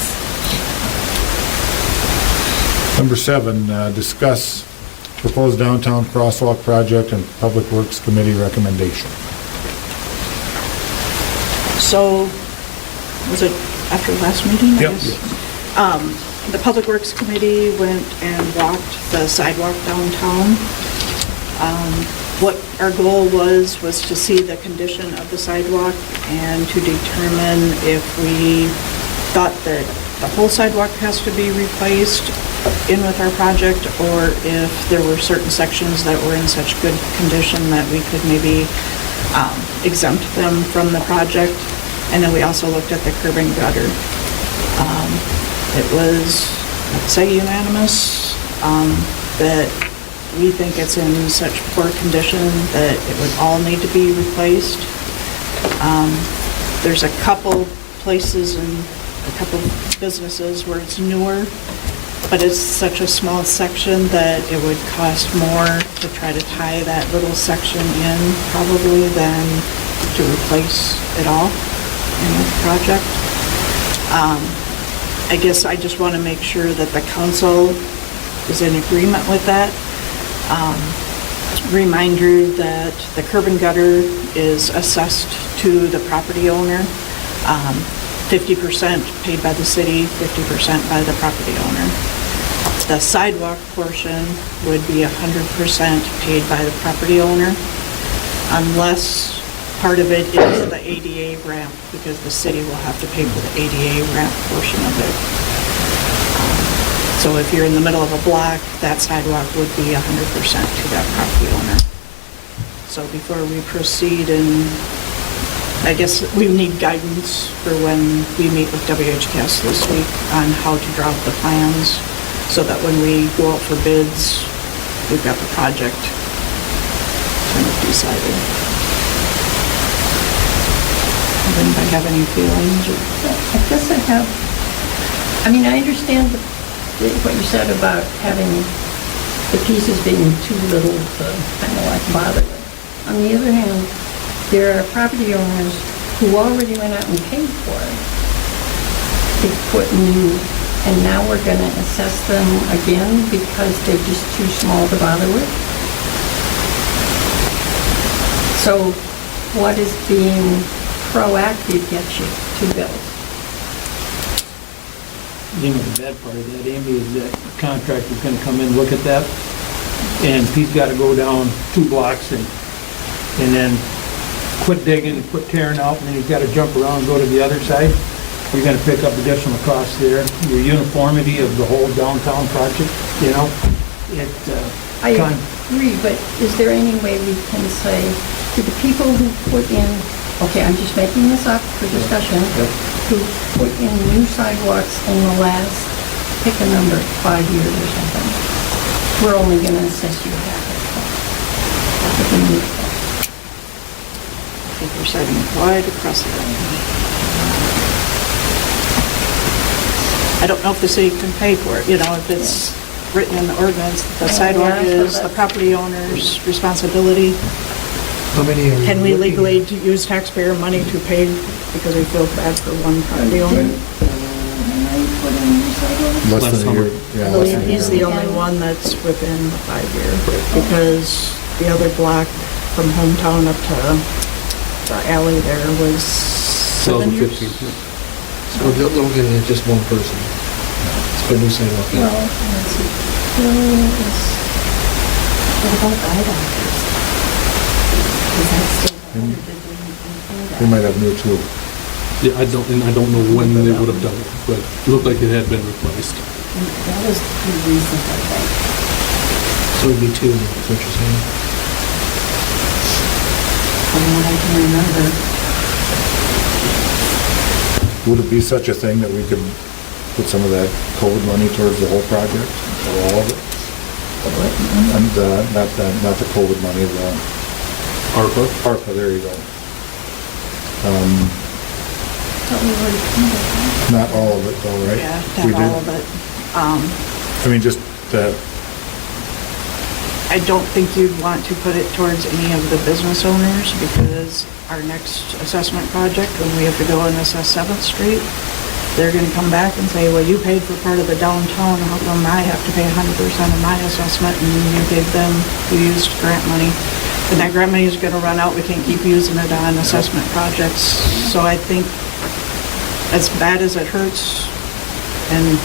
Number 7, discuss proposed downtown crosswalk project and Public Works Committee recommendation. So, was it after last meeting? I Yep. guess? The Public Works Committee went and walked the sidewalk downtown. What our goal was to see the condition of the sidewalk and to determine if we thought that the whole sidewalk has to be replaced in with our project, or if there were certain sections that were in such good condition that we could maybe exempt them from the project. And then we also looked at the curb and gutter. It was, I'd say, unanimous that we think it's in such poor condition that it would all need to be replaced. There's a couple places and a couple businesses where it's newer, but it's such a small section that it would cost more to try to tie that little section in probably than to replace it all in the project. I guess I just want to make sure that the council is in agreement with that. Reminder that the curb and gutter is assessed to the property owner. 50% paid by the city, 50% by the property owner. The sidewalk portion would be 100% paid by the property owner, unless part of it is the ADA ramp, because the city will have to pay for the ADA ramp portion of it. So if you're in the middle of a block, that sidewalk would be 100% to that property owner. So before we proceed, and I guess we need guidance for when we meet with WHCAS this week on how to draw up the plans, so that when we go out for bids, we've got the project kind of decided. Does anybody have any feelings? I guess I have, I mean, I understand what you said about having the pieces being too little to kind of like bother with. On the other hand, there are property owners who already went out and paid for it. They put new, and now we're going to assess them again because they're just too small to bother with. So what is being proactive gets you to build? You know, the bad part of that, Amy, is that the contractor's gonna come in, look at that, and he's gotta go down 2 blocks and then quit digging and quit tearing out, and then he's gotta jump around and go to the other side. You're gonna pick up additional costs there. Your uniformity of the whole downtown project, you know, I agree, but is there any way we can say to the people who put in, okay, I'm just making this up for discussion, who put in new sidewalks in the last, pick a number, 5 years or something, we're only going to assess you half of the new cost. I think we're setting quite a precedent. I don't know if the city can pay for it, you know, if it's written in the ordinance, that the sidewalk is the property owner's responsibility. How many are you Can we looking legally at? use taxpayer money to pay because we feel bad for one property owner? Less than a year. Yeah, less than a He's year. the only one that's within the 5 year, because the other block from hometown up to the alley there was 7 years. 2015. So we're looking at just one person. It's for a new sidewalk. Well, let's see, Bill is, What about the eye doctors? Is that still there, or did they include that? They might have new too. Yeah, I don't know when they would have done it, but it looked like it had been replaced. That was pretty recent, I think. So it'd be 2, is what you're saying? From what I can remember. Would it be such a thing that we could put some of that COVID money towards the whole project, or all of it? And not the COVID money, ARPA. ARPA, there you go. Thought we already funded that. Not all of it though, right? Yeah, We not did? all of it. I mean, just that, I don't think you'd want to put it towards any of the business owners because our next assessment project, when we have to go and assess 7th Street, they're gonna come back and say, well, you paid for part of the downtown, how come I have to pay 100% of my assessment and you gave them, you used grant money? And that grant money is gonna run out, we can't keep using it on assessment projects. So I think, as bad as it hurts, and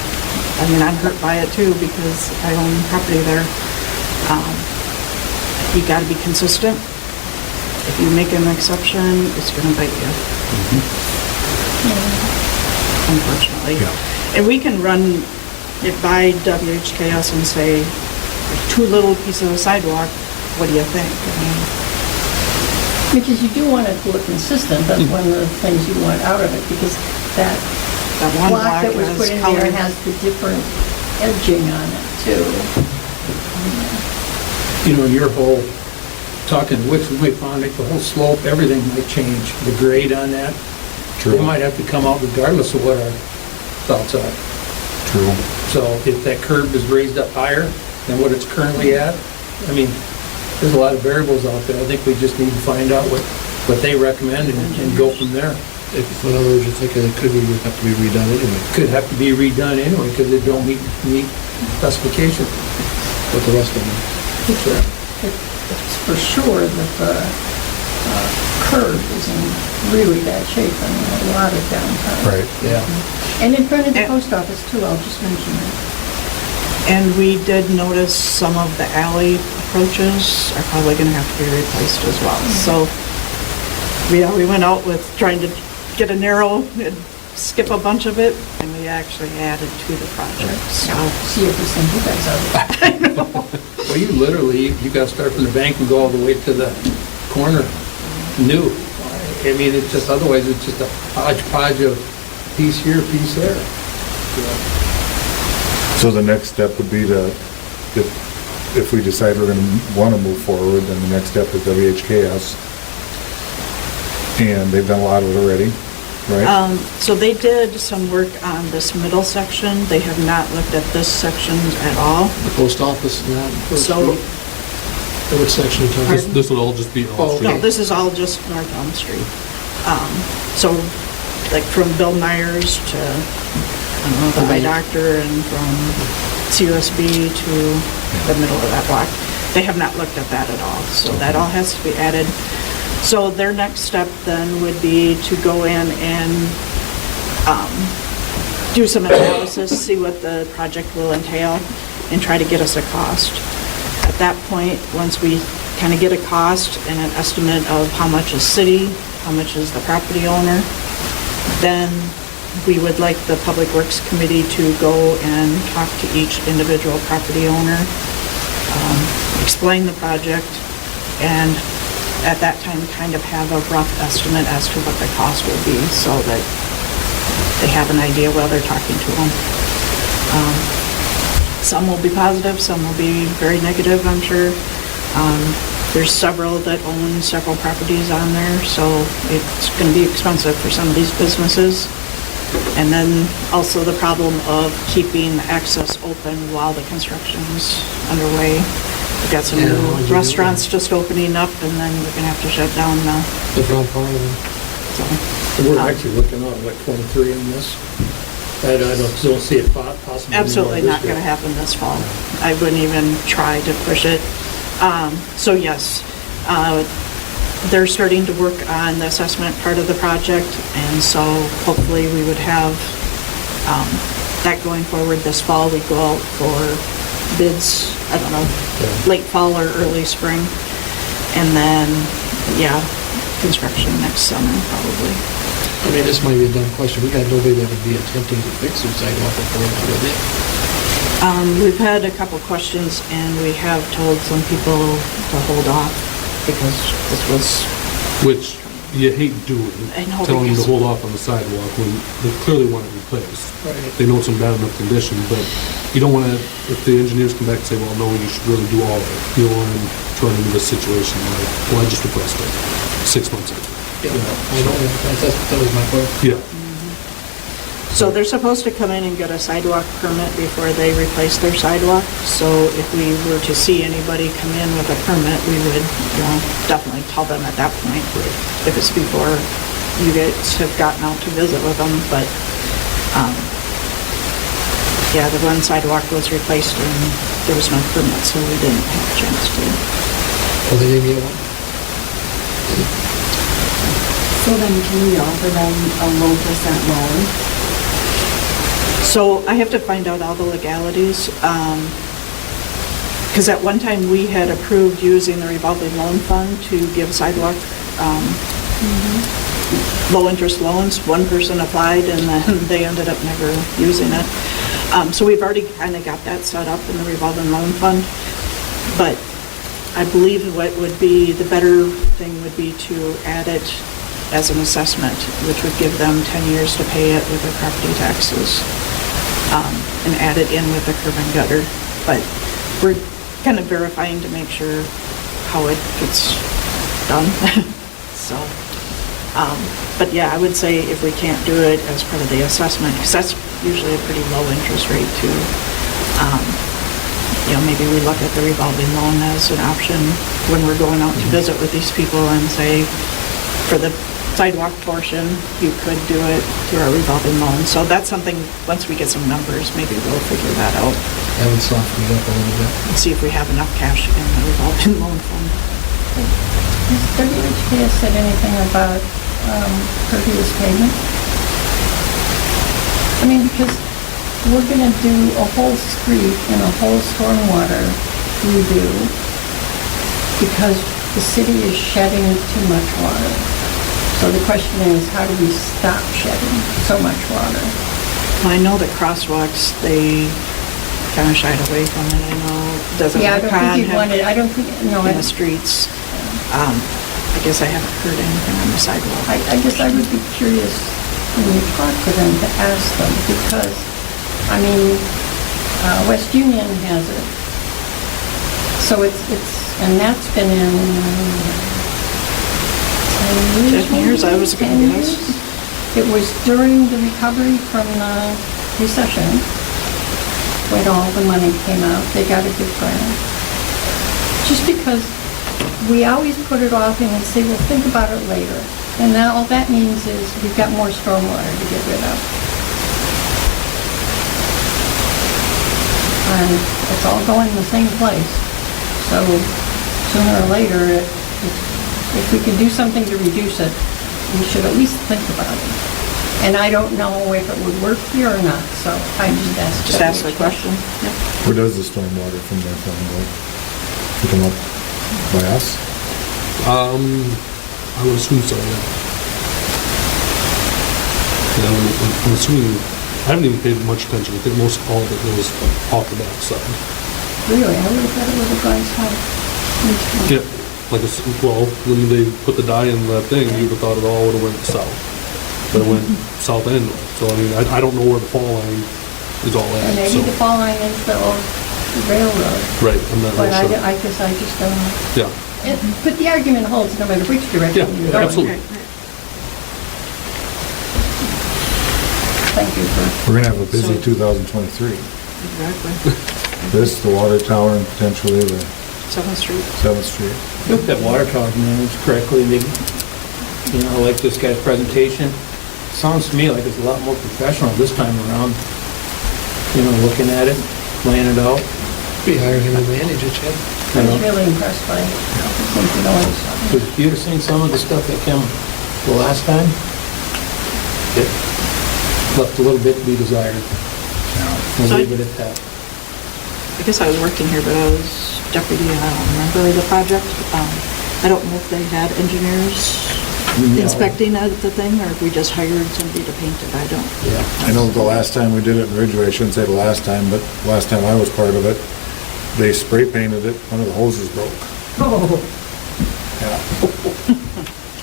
I mean, I'm hurt by it too because I own property there. You gotta be consistent. If you make an exception, it's gonna bite you. Unfortunately. Yeah. And we can run it by WHKS and say, too little piece of sidewalk, what do you think? I mean, Because you do want it to look consistent, that's one of the things you want out of it, because that that one block that was has put in color. there has the different edging on it too. You know, your whole, talking which we may find it, the whole slope, everything might change. The grade on that, it might have to come out regardless of what our thoughts are. true. So if that curb is raised up higher than what it's currently at, I mean, there's a lot of variables out there. I think we just need to find out what they recommend and go from there. If, in other words, you're thinking it could have to be redone anyway, Could have to be redone anyway because it don't meet specification. with the rest of them. It's for sure that the curb is in really bad shape in a lot of downtown. Right. Yeah. And in front of the And- post office too, I'll just mention that. And we did notice some of the alley approaches are probably gonna have to be replaced as well. So, we went out with trying to get a narrow, and skip a bunch of it, and we actually added to the project, so. See if we send you guys out. Well, you literally, you gotta start from the bank and go all the way to the corner, new. I mean, it's just, otherwise it's just a hodgepodge of piece here, piece there. So the next step would be to, if we decide we're gonna wanna move forward, then the next step is WHKS. And they've done a lot of it already, right? So they did some work on this middle section. They have not looked at this section at all. The post office and that. First So- Street. Or which section you talking? Pardon? This would all just be Oh, all okay. street. No, this is all just North Elm Street. So, like from Bill Myers to, I don't know, the eye doctor, and from CUSB to the middle of that block. They have not looked at that at all, so that all has to be added. So their next step then would be to go in and do some analysis, see what the project will entail, and try to get us a cost. At that point, once we kind of get a cost and an estimate of how much is city, how much is the property owner, then we would like the Public Works Committee to go and talk to each individual property owner, explain the project, and at that time kind of have a rough estimate as to what the cost will be so that they have an idea while they're talking to them. Some will be positive, some will be very negative, I'm sure. There's several that own several properties on there, so it's going to be expensive for some of these businesses. And then also the problem of keeping access open while the construction's underway. We've got some Yeah, new why'd you do restaurants just opening up, and then we're going to have to shut down now. The front part of them. So, We're actually looking on, what, 23 in this? I don't see it possible. absolutely not going to happen this fall. I wouldn't even try to push it. So yes, they're starting to work on the assessment part of the project, and so hopefully we would have that going forward this fall. We go out for bids, I don't know, late fall or early spring, and then, yeah, construction next summer probably. I mean, this might be a dumb question. We got nobody that would be attempting to fix their sidewalk before that, would they? We've had a couple questions, and we have told some people to hold off because this was Which, you hate doing, I know, telling them to because- hold off on the sidewalk when they clearly want it replaced. Right. They know it's in bad enough condition, but you don't want to, if the engineers come back and say, well, no, you should really do all of it, you don't want them to run into this situation like, well, I just replaced it 6 months ago. Yeah, that was my point. Yeah. So they're supposed to come in and get a sidewalk permit before they replace their sidewalk. So if we were to see anybody come in with a permit, we would, definitely tell them at that point. If it's before you guys have gotten out to visit with them, but, yeah, the one sidewalk was replaced and there was no permit, so we didn't have a chance to. Oh, they didn't get one? So then can we offer them a low percent loan? So I have to find out all the legalities, because at one time we had approved using the revolving loan fund to give sidewalk low-interest loans. One person applied and then they ended up never using it. So we've already kind of got that set up in the revolving loan fund. But I believe what would be, the better thing would be to add it as an assessment, which would give them 10 years to pay it with their property taxes. And add it in with the curb and gutter. But we're kind of verifying to make sure how it gets done. So, but yeah, I would say if we can't do it as part of the assessment, because that's usually a pretty low interest rate too. Maybe we look at the revolving loan as an option when we're going out to visit with these people and say, for the sidewalk portion, you could do it through our revolving loan. So that's something, once we get some numbers, maybe we'll figure that out That would soften it up a little bit. and see if we have enough cash in the revolving loan fund. Has WHPS said anything about pervious pavement? I mean, because we're gonna do a whole street and a whole stormwater redo because the city is shedding too much water. So the question is, how do we stop shedding so much water? Well, I know the crosswalks, they kind of shied away from it. I know, doesn't Yeah, I the don't con think you have wanted, I don't think, no, in the streets? I guess I haven't heard anything on the sidewalk. I guess I would be curious when you talk to them to ask them, because, I mean, West Union has it. So it's, and that's been in 10 years, I was gonna 10 guess. years? It was during the recovery from the recession, when all the money came out, they got a good grant. Just because we always put it off and we say, well, think about it later. And now all that means is we've got more stormwater to get rid of. And it's all going in the same place. So sooner or later, if we can do something to reduce it, we should at least think about it. And I don't know if it would work here or not, so I just asked. Just ask the question. Yep. Where does the stormwater from there from go? To come up by us? I would assume so, yeah. I'm assuming, I haven't even paid much attention. I think most all of it goes off the back side. Really, I would have thought it would have gone south. Yeah, like, well, when they put the dye in that thing, you would have thought it all would have went south. But it went south and north. So, I mean, I don't know where the fall line is all And at, maybe so. the fall line is the old railroad, Right, I'm not but really sure. I guess I just don't know. Yeah, But the argument holds no matter which direction Yeah, you're going. absolutely. Right, right. Thank you for, We're gonna have a busy So- 2023. Exactly. This, the water tower, and potentially the 7th Street. 7th Street. If that water tower managed correctly, they, like this guy's presentation, sounds to me like it's a lot more professional this time around. Looking at it, laying it out. We hired him to manage it, Chad. I was really impressed by it. Seemed to know what he's talking Because if you'd have seen some of the stuff that came the last time, it left a little bit to be desired. We'll leave it at that. I guess I was working here, but I was deputy member of the project. I don't know if they had engineers No. inspecting the thing, or if we just hired somebody to paint it. I don't. Yeah. I know the last time we did it in Ridgeway, I shouldn't say the last time, but last time I was part of it, they spray painted it, one of the hoses broke. Oh, Yeah.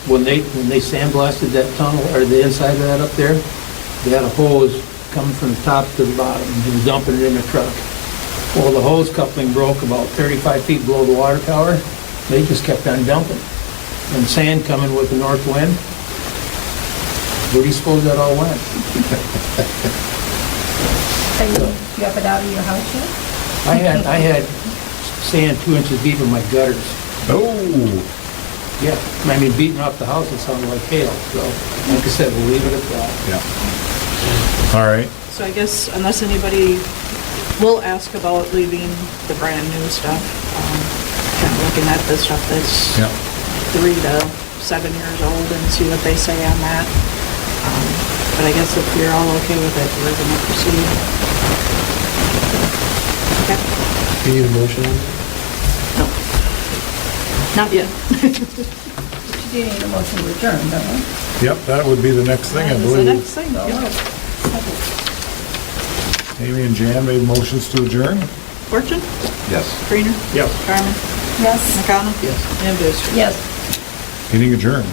when they sandblasted that tunnel, or the inside of that up there, they had a hose coming from the top to the bottom, and he was dumping it in a truck. Well, the hose coupling broke about 35 feet below the water tower. They just kept on dumping. And sand coming with the north wind. Where do you suppose that all went? You have it out of your house yet? I had sand 2 inches deep in my gutters. Oh, Yeah, I mean, beating off the house, it sounded like hail. So, like I said, we'll leave it at that. yeah. All right. So I guess unless anybody will ask about leaving the brand new stuff, kind of looking at the stuff that's Yeah. 3 to 7 years old and see what they say on that. But I guess if you're all okay with it, we're gonna proceed. Okay? You need a motion on that? No. Not yet. You do need a motion to adjourn, don't you? Yep, that would be the next thing, I That is the believe. next thing, yeah. Amy and Jan made motions to adjourn. Fortune? Yes. Greener? Yes. Carmen? Yes. McConnell? Yes. And Booster? Yes. Meeting adjourned.